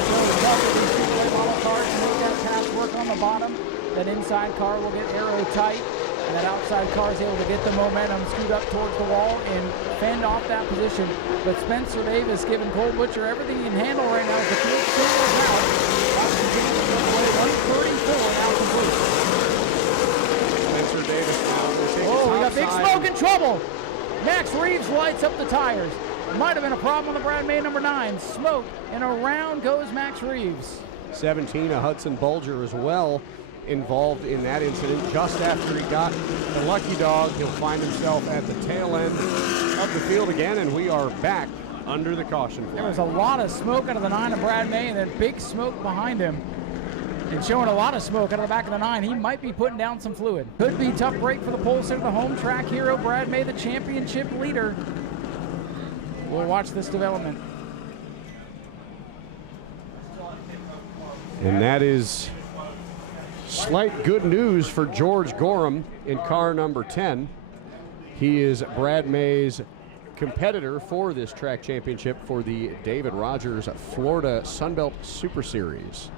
So tough with these Speedway model cars to make that pass work on the bottom. That inside car will get aero tight, and that outside car is able to get the momentum, scoot up towards the wall, and fend off that position. But Spencer Davis giving Cole Butcher everything he can handle right now. The field singles out. 134 now complete. Spencer Davis now will take Oh, the we got top big side. smoke and trouble. Max Reeves lights up the tires. Might have been a problem on the Brad May number 9. Smoke, and around goes Max Reeves. 17, a Hudson Bulger as well involved in that incident. Just after he got the lucky dog, he'll find himself at the tail end of the field again, and we are back under the caution flag. There was a lot of smoke out of the 9 of Brad May, and then big smoke behind him. And showing a lot of smoke out of the back of the 9. He might be putting down some fluid. Could be tough break for the pole sitter, the home track hero, Brad May, the championship leader. We'll watch this development. And that is slight good news for George Gorham in car number 10. He is Brad May's competitor for this track championship for the David Rogers Florida Sunbelt Super Series.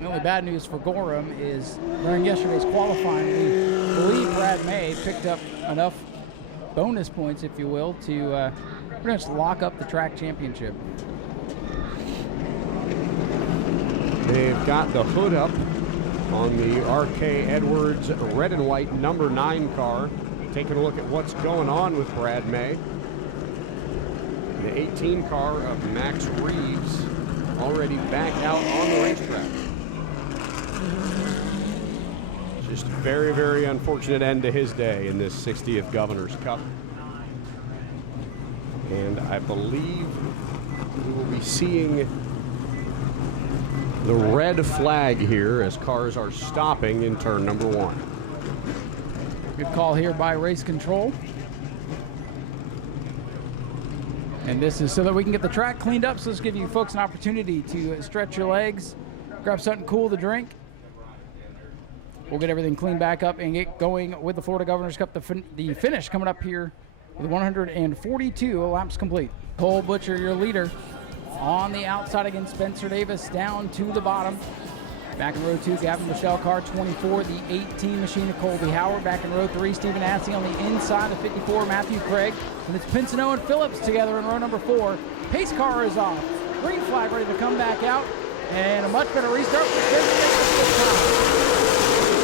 The only bad news for Gorham is during yesterday's qualifying, we believe Brad May picked up enough bonus points, if you will, to pretty much lock up the track championship. They've got the hood up on the RK Edwards red and white number 9 car. Taking a look at what's going on with Brad May. The 18 car of Max Reeves already back out on the racetrack. Just a very, very unfortunate end to his day in this 60th Governor's Cup. And I believe we will be seeing the red flag here as cars are stopping in turn number 1. Good call here by race control. And this is so that we can get the track cleaned up. So let's give you folks an opportunity to stretch your legs, grab something cool to drink. We'll get everything cleaned back up and get going with the Florida Governor's Cup. The finish coming up here with 142 laps complete. Cole Butcher, your leader, on the outside against Spencer Davis, down to the bottom. Back in row 2, Gavin Michelle, car 24, the 18 machine of Colby Howard. Back in row 3, Stephen Assey on the inside of 54, Matthew Craig. And it's Pinsino and Phillips together in row number 4. Pace car is off. Green flag ready to come back out. And a much better restart for Spencer Davis this time.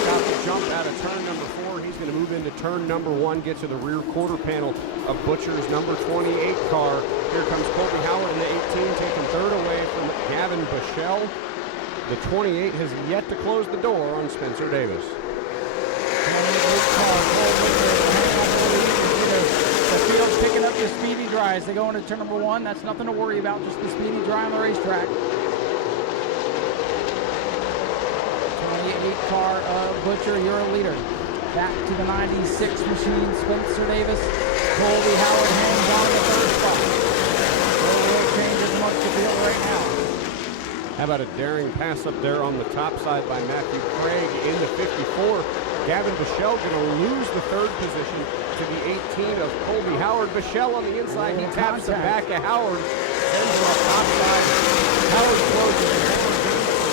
Got the jump out of turn number 4. He's going to move into turn number 1, get to the rear quarter panel of Butcher's number 28 car. Here comes Colby Howard in the 18, taking third away from Gavin Bichelle. The 28 has yet to close the door on Spencer Davis. The field's picking up the speedy dry as they go into turn number 1. That's nothing to worry about, just the speedy dry on the racetrack. 28 car of Butcher, you're a leader. Back to the 96 machine, Spencer Davis. Colby Howard hangs on the third spot. No real changes amongst the field right now. How about a daring pass up there on the top side by Matthew Craig in the 54. Gavin Bichelle going to lose the third position to the 18 of Colby Howard. Bichelle on the inside, he taps the back of Howard. Sends him up top side. Howard closes and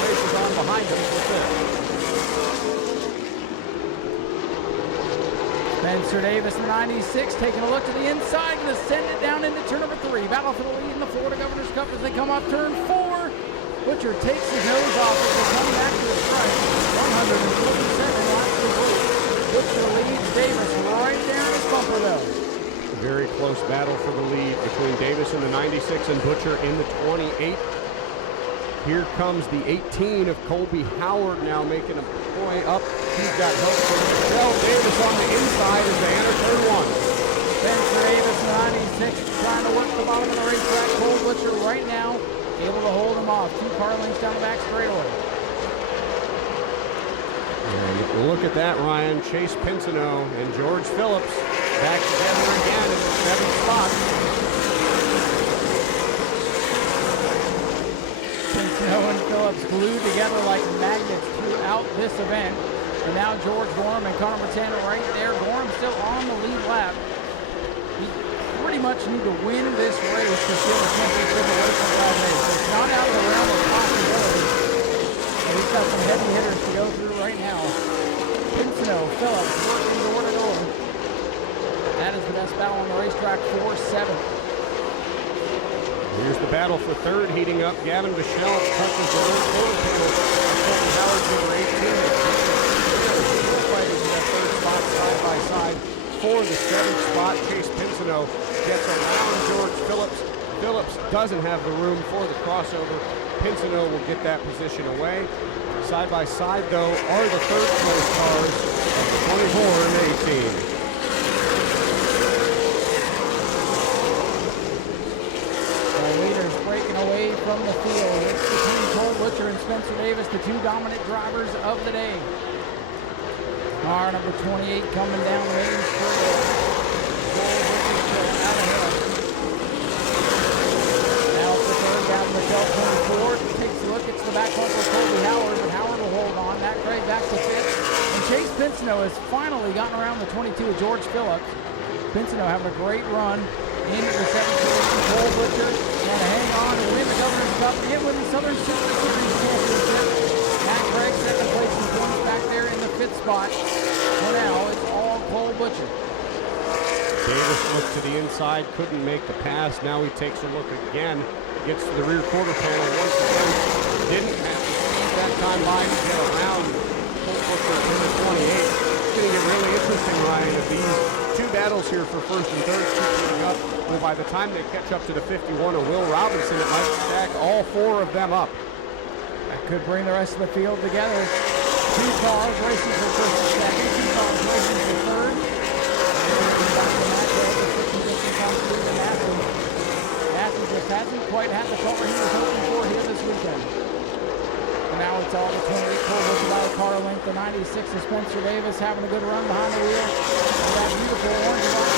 races on behind him for fifth. Spencer Davis in the 96 taking a look to the inside, going to send it down into turn number 3. Battle for the lead in the Florida Governor's Cup as they come up turn 4. Butcher takes his nose off as they come back to the front. 147 laps complete. Butcher leads Davis right there in his bumper though. A very close battle for the lead between Davis in the 96 and Butcher in the 28. Here comes the 18 of Colby Howard now making a point up. He's got help from Michelle Davis on the inside as they enter turn 1. Spencer Davis in the 96 trying to work the bottom of the racetrack. Cole Butcher right now able to hold him off. 2 car lengths down the back straightaway. And look at that, Ryan. Chase Pinsino and George Phillips back together again in the 7th spot. Pinsino and Phillips glued together like magnets throughout this event. And now George Gorham and car number 10 right there. Gorham still on the lead lap. He pretty much need to win this race to steal the championship away from Brad Mays. So it's not out of the realm of possibility. And he's got some heavy hitters to go through right now. Pinsino, Phillips working door to door. That is the best battle on the racetrack, 4-7. Here's the battle for third, heating up. Gavin Bichelle touches the rear quarter panel. Colton Howard, number 18. Fighting for that third spot side by side. For the seventh spot, Chase Pinsino gets around George Phillips. Phillips doesn't have the room for the crossover. Pinsino will get that position away. Side by side, though, are the third place cars of the 24 and 18. Away from the field. It's between Cole Butcher and Spencer Davis, the two dominant drivers of the day. Car number 28 coming down the main straight. Cole Butcher still out ahead. Now it's the third, Gavin Bichelle, 24. Takes a look, it's the back bumper for Colby Howard, but Howard will hold on. Matt Craig back to fifth. And Chase Pinsino has finally gotten around the 22 of George Phillips. Pinsino having a great run into the seventh position. Cole Butcher trying to hang on and win the Governor's Cup and win the Southern Super Series Championship. Matt Craig second place in points back there in the fifth spot. For now, it's all Cole Butcher. Davis looks to the inside, couldn't make the pass. Now he takes a look again, gets to the rear quarter panel once again. Didn't have to speed that time by to get around Cole Butcher in the 28. It's going to get really interesting, Ryan, if these two battles here for first and third keep up. Well, by the time they catch up to the 51 of Will Robinson, it might stack all four of them up. That could bring the rest of the field together. Two cars racing for first and second, two cars racing for third. Matthew just hasn't quite had the car he was hoping for here this weekend. And now it's all the 28 Cole Butcher by a car length. The 96 of Spencer Davis having a good run behind the wheel. And that beautiful orange box.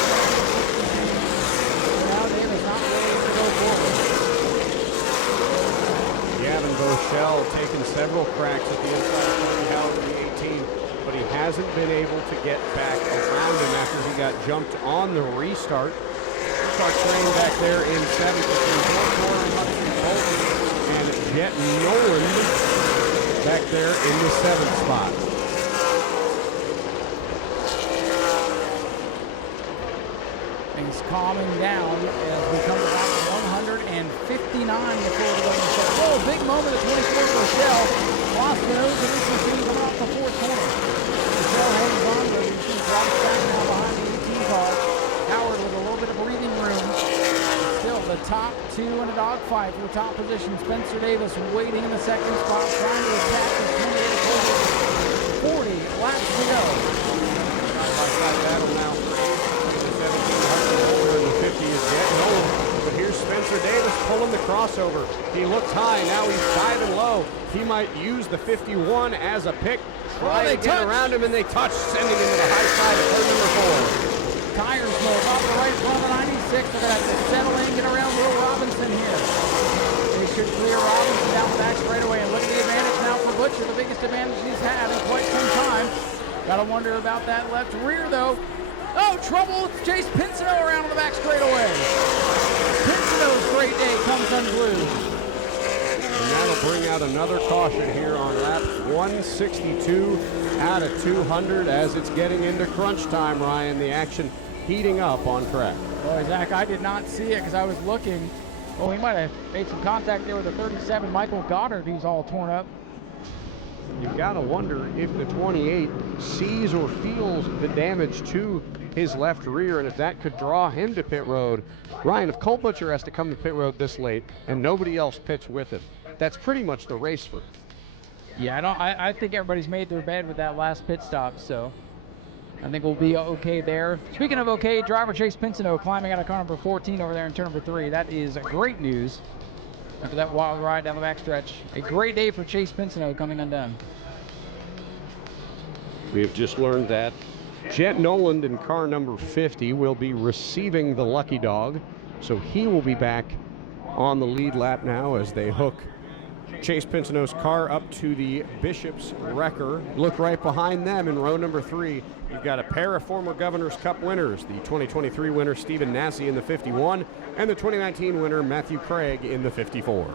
Now Davis not really able to go forward. Gavin Bichelle taking several cracks at the inside of Tony Howard in the 18, but he hasn't been able to get back around him after he got jumped on the restart. Starts training back there in seventh between and Jet Nolan back there in the seventh spot. Things calming down as we come to lap 159 before the going to show. Oh, big moment at 24 for Michelle. Lost the nose of this machine coming off the fourth corner. Michelle hangs on, but she drops back now behind the 18 car. Howard with a little bit of breathing room. Still the top two in a dogfight for the top position. Spencer Davis waiting in the second spot, trying to attack the 28 40 laps to go. Side-by-side battle now. The 1700 over in the 50 is getting old. But here's Spencer Davis pulling the crossover. He looks high, now he's diving low. He might use the 51 as a pick. Try to get around him, and they touch, sending him to the high side of turn number 4. Tires go off the right front of 96. They're going to have to settle in, get around Will Robinson here. They should clear Robinson down the back straightaway. And look at the advantage now for Butcher, the biggest advantage he's had in quite some time. Got to wonder about that left rear, though. Oh, trouble. Chase Pinsino around on the back straightaway. Pinsino's great day comes unglued. And that'll bring out another caution here on lap 162 out of 200 as it's getting into crunch time, Ryan. The action heating up on track. Boy, Zach, I did not see it because I was looking. Well, he might have made some contact there with the 37, Michael Goddard, who's all torn up. You've got to wonder if the 28 sees or feels the damage to his left rear, and if that could draw him to pit road. Ryan, if Cole Butcher has to come to pit road this late and nobody else pits with him, that's pretty much the race for him. Yeah, I think everybody's made their bed with that last pit stop, so I think we'll be okay there. Speaking of okay, driver Chase Pinsino climbing out of car number 14 over there in turn number 3. That is great news after that wild ride down the backstretch. A great day for Chase Pinsino coming undone. We have just learned that Jet Noland in car number 50 will be receiving the lucky dog, so he will be back on the lead lap now as they hook Chase Pinsonow's car up to the Bishop's Wrecker. Look right behind them in row number 3. You've got a pair of former Governor's Cup winners, the 2023 winner Stephen Nau Sea in the 51 and the 2019 winner Matthew Craig in the 54.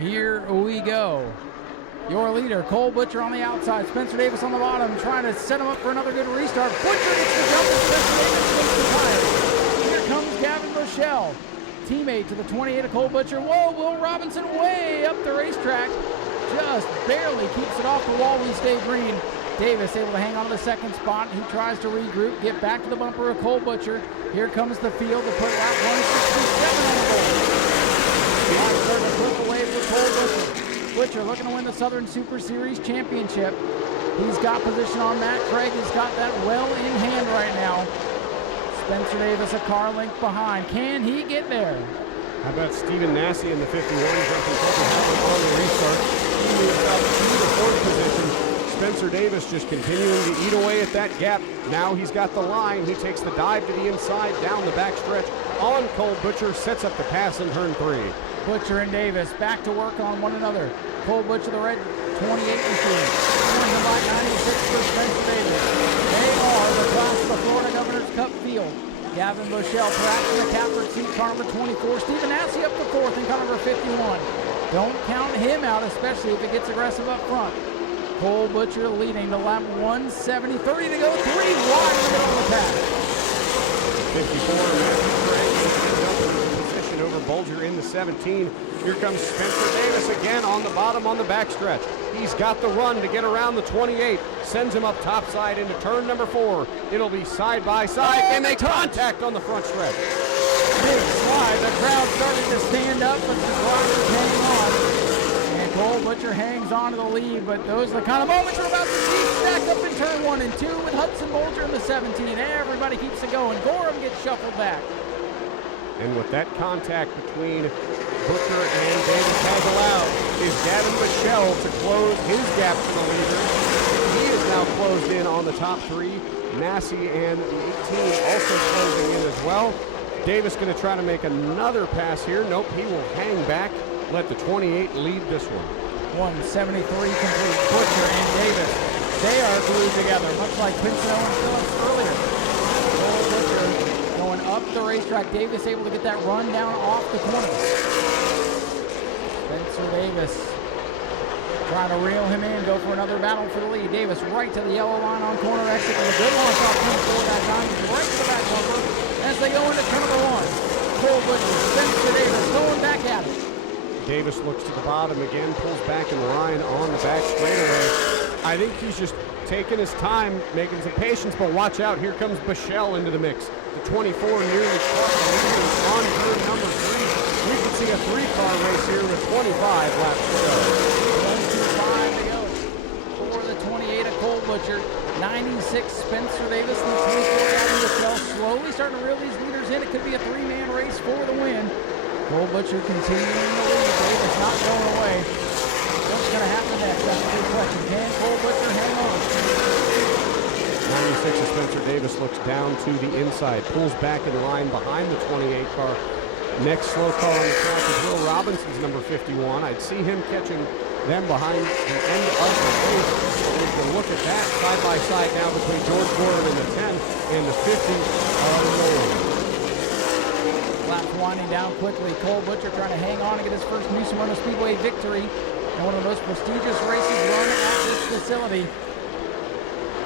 Here we go. Your leader, Cole Butcher on the outside, Spencer Davis on the bottom, trying to set him up for another good restart. Butcher gets the jump and Spencer Davis gets the tire. Here comes Gavin Rochelle, teammate to the 28 of Cole Butcher. Whoa, Will Robinson way up the racetrack. Just barely keeps it off the wall. We stay green. Davis able to hang on to the second spot. He tries to regroup, get back to the bumper of Cole Butcher. Here comes the field to put lap 167 on the board. Clock starting to slip away for Cole Butcher. Butcher looking to win the Southern Super Series Championship. He's got position on that. Craig has got that well in hand right now. Spencer Davis a car length behind. Can he get there? How about Stephen Nau Sea in the 51 jumping on the restart? He moves up to the 4th position. Spencer Davis just continuing to eat away at that gap. Now he's got the line. He takes the dive to the inside, down the backstretch. On Cole Butcher, sets up the pass in turn 3. Butcher and Davis back to work on one another. Cole Butcher, the red 28 machine. Turns by 96 for Spencer Davis. They are the class of the Florida Governor's Cup field. Gavin Bushell, perhaps in the capper seat, car number 24. Stephen Nau Sea up to 4th in car number 51. Don't count him out, especially if it gets aggressive up front. Cole Butcher leading to lap 170. 30 to go, 3 wide in the middle of the pack. 54, Matthew Craig position over Bulger in the 17. Here comes Spencer Davis again on the bottom on the backstretch. He's got the run to get around the 28. Sends him up topside into turn number 4. It'll be side by side, and they contact on the front stretch. Big slide. The crowd starting to stand up, but the drivers hang on. And Cole Butcher hangs on to the lead, but those are the kind of moments we're about to see stacked up in turn 1 and 2 with Hudson Bulger in the 17. Everybody keeps it going. Gorham gets shuffled back. And with that contact between Butcher and Davis has allowed is Gavin Bushell to close his gap to the leader. He is now closed in on the top 3. Nau Sea and the 18 also closing in as well. Davis going to try to make another pass here. Nope, he will hang back. Let the 28 lead this one. 173 complete. Butcher and Davis, they are glued together, much like Pinsonneau and Phillips earlier. Cole Butcher going up the racetrack. Davis able to get that run down off the corner. Spencer Davis trying to reel him in, go for another battle for the lead. Davis right to the yellow line on corner exit with a good launch off turn 4 that time. Right to the back bumper as they go into turn number 1. Cole Butcher, Spencer Davis going back at it. Davis looks to the bottom again, pulls back in line on the back straightaway. I think he's just taking his time, making some patience, but watch out, here comes Bushell into the mix. The 24 nearly caught the lead on turn number 3. We could see a 3-car race here with 25 laps to go. 125 to go for the 28 of Cole Butcher. 96 Spencer Davis and the 24 Gavin Bushell slowly starting to reel these leaders in. It could be a 3-man race for the win. Cole Butcher continuing the lead. Davis not going away. What's going to happen next? That's a good question. Can Cole Butcher hang on? 96 of Spencer Davis looks down to the inside, pulls back in line behind the 28 car. Next slow car on the track is Will Robinson's number 51. I'd see him catching them behind the end of the race. We can look at that side by side now between George Gordon in the 10 and the 50 of Nolan. Laps winding down quickly. Cole Butcher trying to hang on and get his first new Smyrna Speedway victory in one of the most prestigious races run at this facility.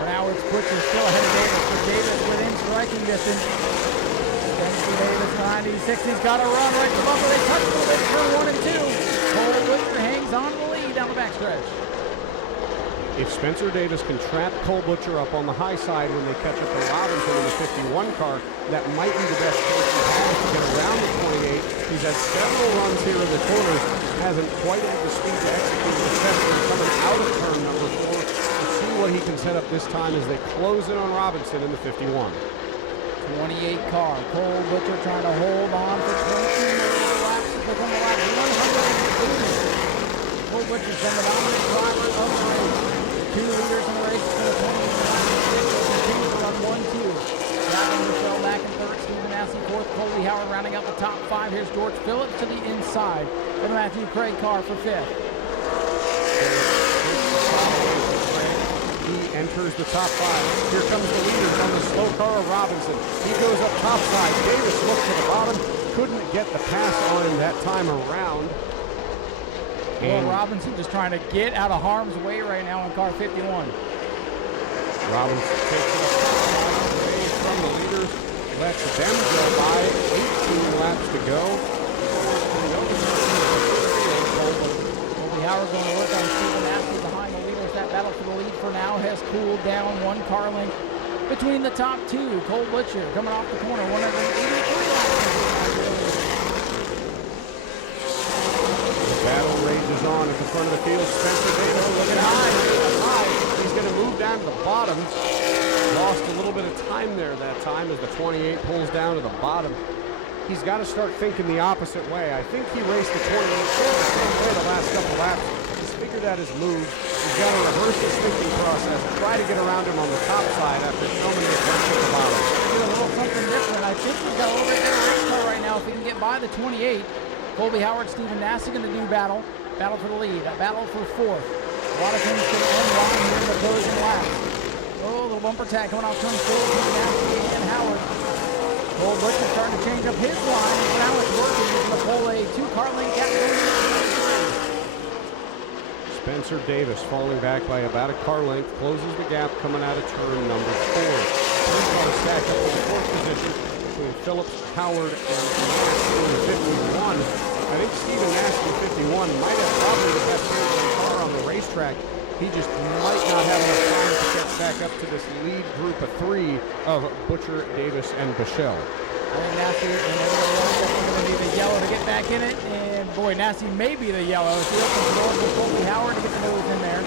For now, it's Butcher still ahead of Davis, but Davis within striking distance. Spencer Davis, 96. He's got a run right to the bumper. They touch a little bit for 1 and 2. Cole Butcher hangs on to the lead down the backstretch. If Spencer Davis can trap Cole Butcher up on the high side when they catch up to Robinson in the 51 car, that might be the best chance he has to get around the 28. He's had several runs here in the corners, hasn't quite had the speed to execute, especially coming out of turn number 4. Let's see what he can set up this time as they close in on Robinson in the 51. 28 car. Cole Butcher trying to hold on for 20 more laps to become the lap 180. Cole Butcher's been the dominant driver of the race. 2 leaders in the race for the 20 to run 1-2. Gavin Bushell back in 3rd. Stephen Nau Sea 4th. Colby Howard rounding out the top 5. Here's George Phillips to the inside for the Matthew Craig car for 5th. enters the top 5. Here comes the leader on the slow car of Robinson. He goes up top side. Davis looks to the bottom. Couldn't get the pass on him that time around. Will Robinson just trying to get out of harm's way right now in car 51. Robinson takes it up away from the leaders. Lets them go by. 18 laps to go. Colby Howard going to work on Stephen Ashley behind the leaders. That battle for the lead for now has cooled down. 1 car length between the top 2. Cole Butcher coming off the corner. 183 laps. The battle rages on at the front of the field. Spencer Davis looking high. He's going to move down to the bottom. Lost a little bit of time there that time as the 28 pulls down to the bottom. He's got to start thinking the opposite way. I think he raced the 28 the same way the last couple laps. He's figured out his move. He's got to reverse his thinking process, try to get around him on the top side after so many attempts at the bottom. Do a little something different. I think he's got a little bit better race car right now if he can get by the 28. Colby Howard, Stephen Nau Sea going to do battle for the lead, a battle for 4th. A lot of things going to unwind here in the closing laps. Oh, a little bumper tag coming off turn 4 between Nau Sea and Howard. Cole Butcher starting to change up his line, and now it's working. He's going to pull a 2-car lane category. Spencer Davis falling back by about a car length, closes the gap coming out of turn number 4. 3 cars stacked up in the 4th position between Phillips, Howard, and Nau Sea in 51. I think Stephen Nau Sea in 51 might have probably the best car on the racetrack. He just might not have enough time to get back up to this lead group of 3 of Butcher, Davis, and Bichelle. I think Nau Sea and everybody else is going to be the yellow to get back in it. And boy, Nau Sea may be the yellow. She opens the door for Colby Howard to get the nose in there.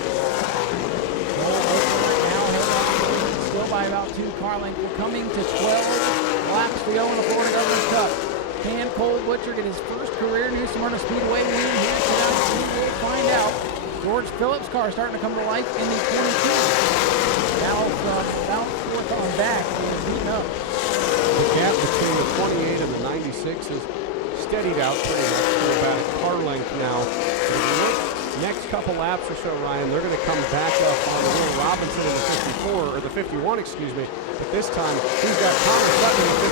Still by about 2 car lengths. We're coming to 12 laps to go in the Florida Governor's Cup. Can Cole Butcher get his first career New Smyrna Speedway win here tonight? We'll find out. George Phillips' car starting to come to life in the 22. Now about 4th on back is heating up. The gap between the 28 and the 96 is steadied out pretty much to about a car length now. So the next couple laps or so, Ryan, they're going to come back up on Will Robinson in the 54, or the 51, excuse me. But this time, he's got Connor Sutton in the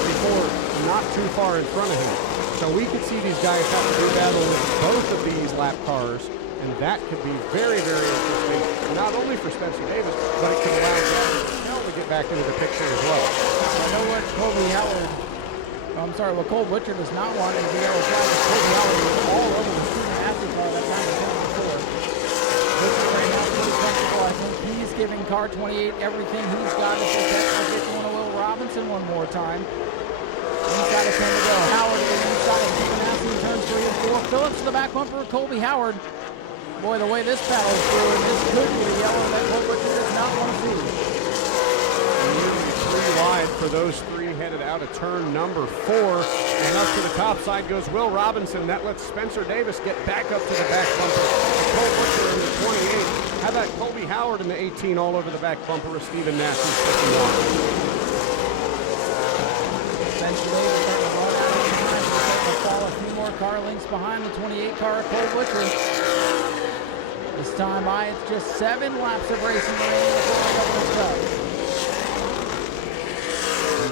54, not too far in front of him. So we could see these guys have to do battle with both of these lap cars. And that could be very, very interesting, not only for Spencer Davis, but it could allow Michelle to get back into the picture as well. I know what Cole Butcher does not want is the yellow flag. Colby Howard was all over the Stephen Ashley car that time in 24. Butcher right now pretty comfortable. I think he's giving car 28 everything he's got to protect the position of Will Robinson one more time. Inside of 10 to go. Howard is inside of Stephen Ashley in turns 3 and 4. Phillips to the back bumper of Colby Howard. Boy, the way this battle is going, this could be the yellow that Cole Butcher does not want to see. Nearly 3 wide for those 3 headed out of turn number 4. And up to the top side goes Will Robinson. That lets Spencer Davis get back up to the back bumper. Cole Butcher in the 28. How about Colby Howard in the 18 all over the back bumper of Stephen Nau Sea 51. Spencer Davis starting to run out of time. He's starting to fall a few more car lengths behind the 28 car of Cole Butcher. This time by, it's just 7 laps of racing remaining before the Governor's Cup.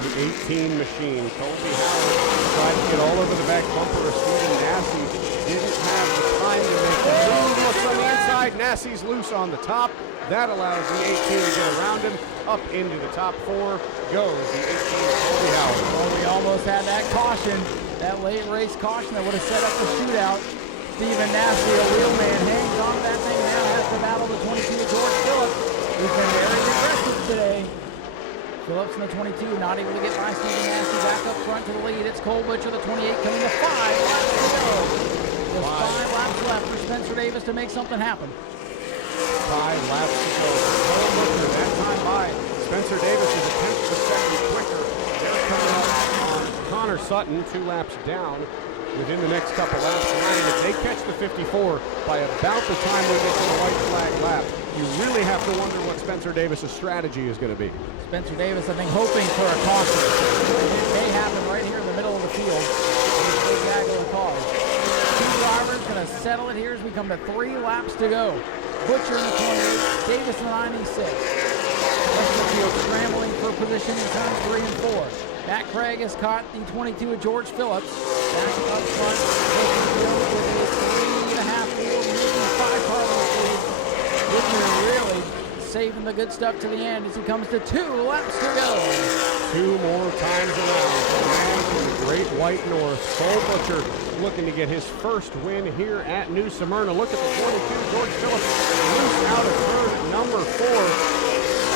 The 18 machine, Colby Howard tried to get all over the back bumper of Stephen Nau Sea. Didn't have the time to make the move. Looks on the inside. Nau Sea's loose on the top. That allows the 18 to get around him. Up into the top 4 goes the 18 Colby Howard. Well, we almost had that caution, that late race caution that would have set up the shootout. Stephen Nau Sea, a wheelman, hangs on to that thing now, has to battle the 22 George Phillips, who's been very aggressive today. Phillips in the 22, not able to get by Stephen Nau Sea back up front to the lead. It's Cole Butcher, the 28, coming to 5 laps to go. Just 5 laps left for Spencer Davis to make something happen. 5 laps to go. Cole Butcher, that time by. Spencer Davis is a tenth of a second quicker. They're coming up on Connor Sutton, 2 laps down. Within the next couple laps, Ryan, if they catch the 54 by about the time we get to the white flag lap, you really have to wonder what Spencer Davis' strategy is going to be. Spencer Davis, I think, hoping for a caution. It may happen right here in the middle of the field. These big gaggle of cars. 2 drivers going to settle it here as we come to 3 laps to go. Butcher in the 28, Davis in the 96. field scrambling for position in turns 3 and 4. Matt Craig has caught the 22 of George Phillips. Back up front, taking the field with a 3.5 lead, moving a 5-car lead. Whitmer really saving the good stuff to the end as he comes to 2 laps to go. 2 more times around. Man from the Great White North. Cole Butcher looking to get his first win here at New Smyrna. Look at the 22, George Phillips, loose out of turn number 4.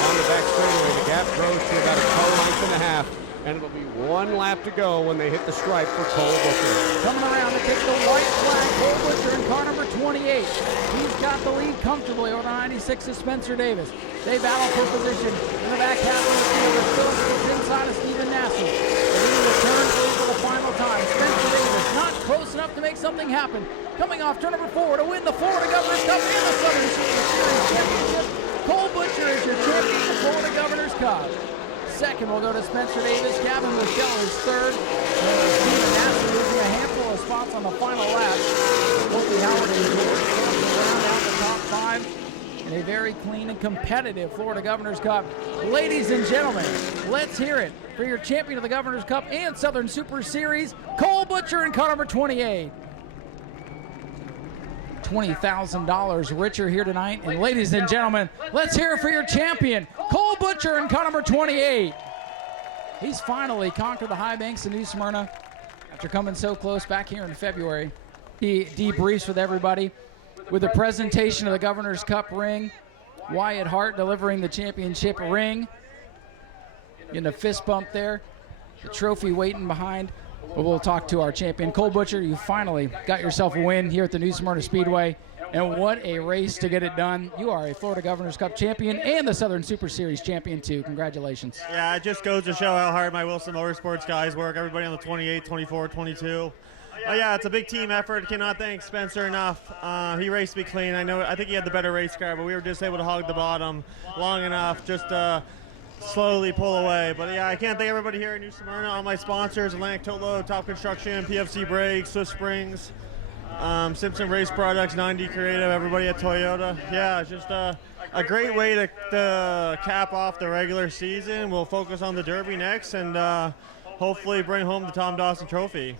On the back straightaway, the gap grows to about a car length and a half, and it'll be 1 lap to go when they hit the stripe for Cole Butcher. Coming around to take the white flag, Cole Butcher in car number 28. He's got the lead comfortably over 96 of Spencer Davis. They battle for position in the back half of the field as Phillips is inside of Stephen Nassau. They need to turn 3 for the final time. Spencer Davis not close enough to make something happen. Coming off turn number 4 to win the Florida Governor's Cup and the Southern Super Series Championship. Cole Butcher is your champion of the Florida Governor's Cup. Second will go to Spencer Davis. Gavin Michelle is third. Stephen Nassau losing a handful of spots on the final lap. Wolfie Howard and George Phillips round out the top 5 in a very clean and competitive Florida Governor's Cup. Ladies and gentlemen, let's hear it for your champion of the Governor's Cup and Southern Super Series, Cole Butcher in car number 28. $20,000 richer here tonight. And ladies and gentlemen, let's hear it for your champion, Cole Butcher in car number 28. He's finally conquered the high banks of New Smyrna after coming so close back here in February. He debriefs with everybody with the presentation of the Governor's Cup ring. Wyatt Hart delivering the championship ring. Getting a fist bump there. The trophy waiting behind. But we'll talk to our champion, Cole Butcher. You finally got yourself a win here at the New Smyrna Speedway. And what a race to get it done. You are a Florida Governor's Cup champion and the Southern Super Series champion, too. Congratulations. Yeah, it just goes to show how hard my Wilson Motorsports guys work. Everybody on the 28, 24, 22. Yeah, it's a big team effort. Cannot thank Spencer enough. He raced me clean. I think he had the better race car, but we were just able to hog the bottom long enough just to slowly pull away. But yeah, I can't thank everybody here in New Smyrna, all my sponsors, Atlantic Tote Top Construction, PFC Brakes, Swift Springs, Simpson Race Products, 9D Creative, everybody at Toyota. Yeah, it's just a great way to cap off the regular season. We'll focus on the Derby next and hopefully bring home the Tom Dawson Trophy.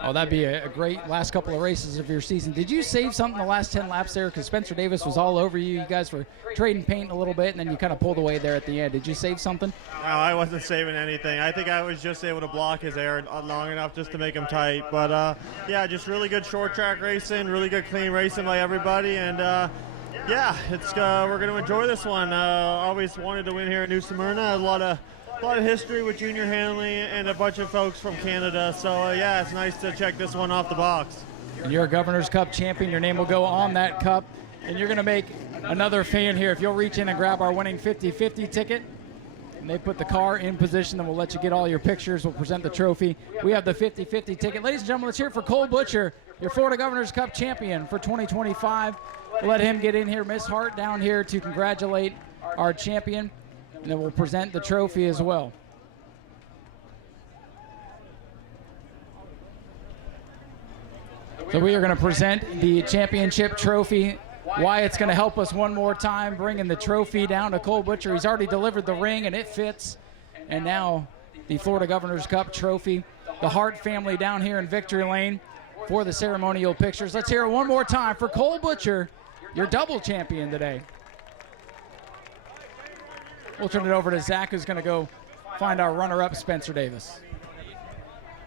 Oh, that'd be a great last couple of races of your season. Did you save something the last 10 laps there? Because Spencer Davis was all over you. You guys were trading paint a little bit, and then you kind of pulled away there at the end. Did you save something? No, I wasn't saving anything. I think I was just able to block his air long enough just to make him tight. But, yeah, just really good short track racing, really good clean racing by everybody. And, yeah, we're going to enjoy this one. Always wanted to win here at New Smyrna. A lot of history with Junior Hanley and a bunch of folks from Canada. So, yeah, it's nice to check this one off the box. And you're a Governor's Cup champion. Your name will go on that cup. And you're going to make another fan here. If you'll reach in and grab our winning 50-50 ticket, and they put the car in position, then we'll let you get all your pictures. We'll present the trophy. We have the 50-50 ticket. Ladies and gentlemen, let's hear it for Cole Butcher, your Florida Governor's Cup champion for 2025. We'll let him get in here. Miss Hart down here to congratulate our champion. And then we'll present the trophy as well. So we are going to present the championship trophy. Wyatt's going to help us one more time, bringing the trophy down to Cole Butcher. He's already delivered the ring, and it fits. And now the Florida Governor's Cup trophy. The Hart family down here in Victory Lane for the ceremonial pictures. Let's hear it one more time for Cole Butcher, your double champion today. We'll turn it over to Zach, who's going to go find our runner-up, Spencer Davis.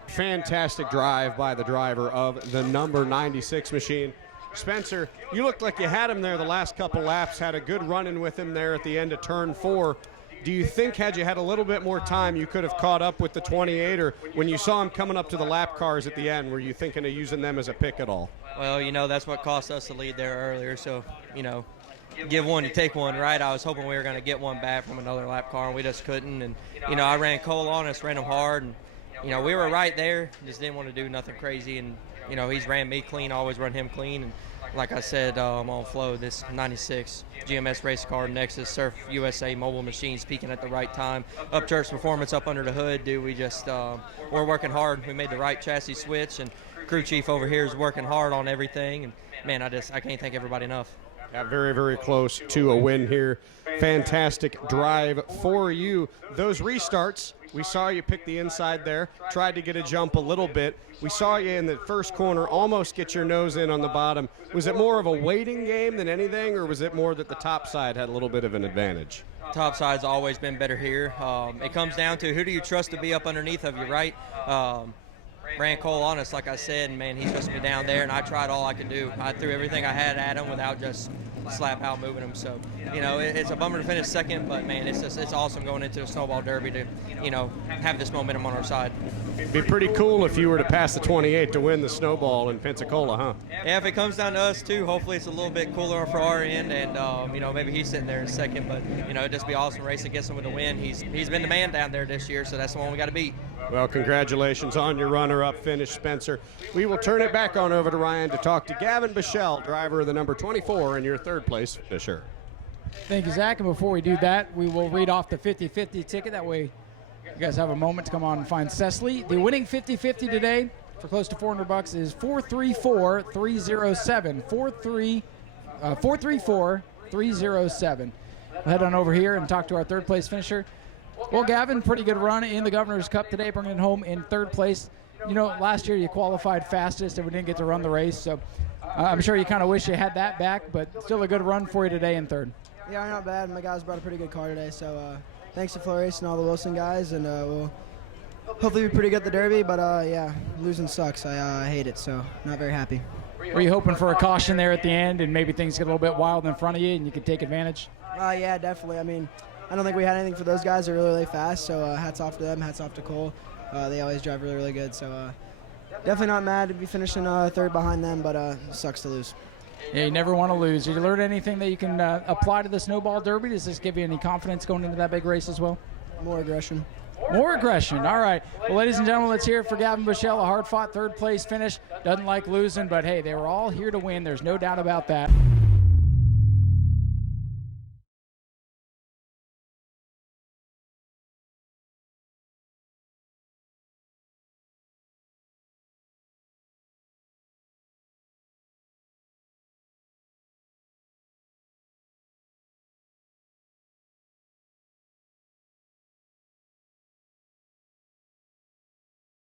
Fantastic drive by the driver of the number 96 machine. Spencer, you looked like you had him there the last couple laps, had a good run-in with him there at the end of turn 4. Do you think had you had a little bit more time, you could have caught up with the 28, or when you saw him coming up to the lap cars at the end, were you thinking of using them as a pick at all? Well, you know, that's what cost us the lead there earlier, so, you know, give one to take one, right? I was hoping we were going to get one back from another lap car, and we just couldn't. And, you know, I ran Cole on us, ran him hard, and, you know, we were right there, just didn't want to do nothing crazy. And, you know, he's ran me clean, always run him clean. And like I said, on Flow, this 96 GMS race car, Nexus, Surf USA mobile machines peaking at the right time. Upchurch performance up under the hood, dude. We just, we're working hard. We made the right chassis switch, and crew chief over here is working hard on everything. And, man, I can't thank everybody enough. Yeah, very, very close to a win here fantastic drive for you. Those restarts, we saw you pick the inside there, tried to get a jump a little bit. We saw you in the first corner almost get your nose in on the bottom. Was it more of a waiting game than anything, or was it more that the top side had a little bit of an advantage? Top side's always been better here. It comes down to who do you trust to be up underneath of you, right? Ran Cole on us, like I said, and man, he trusted me down there, and I tried all I could do. I threw everything I had at him without just slap out moving him. So, you know, it's a bummer to finish second, but man, it's awesome going into the Snowball Derby to, you know, have this momentum on our side. It'd be pretty cool if you were to pass the 28 to win the Snowball in Pensacola, huh? Yeah, if it comes down to us too, hopefully it's a little bit cooler for our end, and you know, maybe he's sitting there in second, but you know, it'd just be awesome race against him with a win. He's been the man down there this year, so that's the one we got to beat. Well, congratulations on your runner-up finish, Spencer. We will turn it back on over to Ryan to talk to Gavin Bichelle, driver of the number 24 and your third place finisher. Thank you, Zach. And before we do that, we will read off the 50-50 ticket. That way you guys have a moment to come on and find Cecily. The winning 50-50 today for close to $400 is 434-307. 434-307. We'll head on over here and talk to our third place finisher. Well, Gavin, pretty good run in the Governor's Cup today, bringing it home in third place. You know, last year you qualified fastest and we didn't get to run the race, so I'm sure you kind of wish you had that back, but still a good run for you today in third. Yeah, not bad. My guys brought a pretty good car today, so thanks to Flow Race and all the Wilson guys, and we'll hopefully be pretty good at the Derby, but yeah, losing sucks. I hate it, so not very happy. Were you hoping for a caution there at the end and maybe things get a little bit wild in front of you and you could take advantage? Yeah, definitely. I mean, I don't think we had anything for those guys. They're really, really fast, so hats off to them, hats off to Cole. They always drive really, really good, so definitely not mad to be finishing third behind them, but sucks to lose. Yeah, you never want to lose. Did you learn anything that you can apply to the Snowball Derby? Does this give you any confidence going into that big race as well? More aggression. More aggression. All right. Well, ladies and gentlemen, let's hear it for Gavin Bichelle, a hard-fought third-place finish. Doesn't like losing, but, hey, they were all here to win. There's no doubt about that.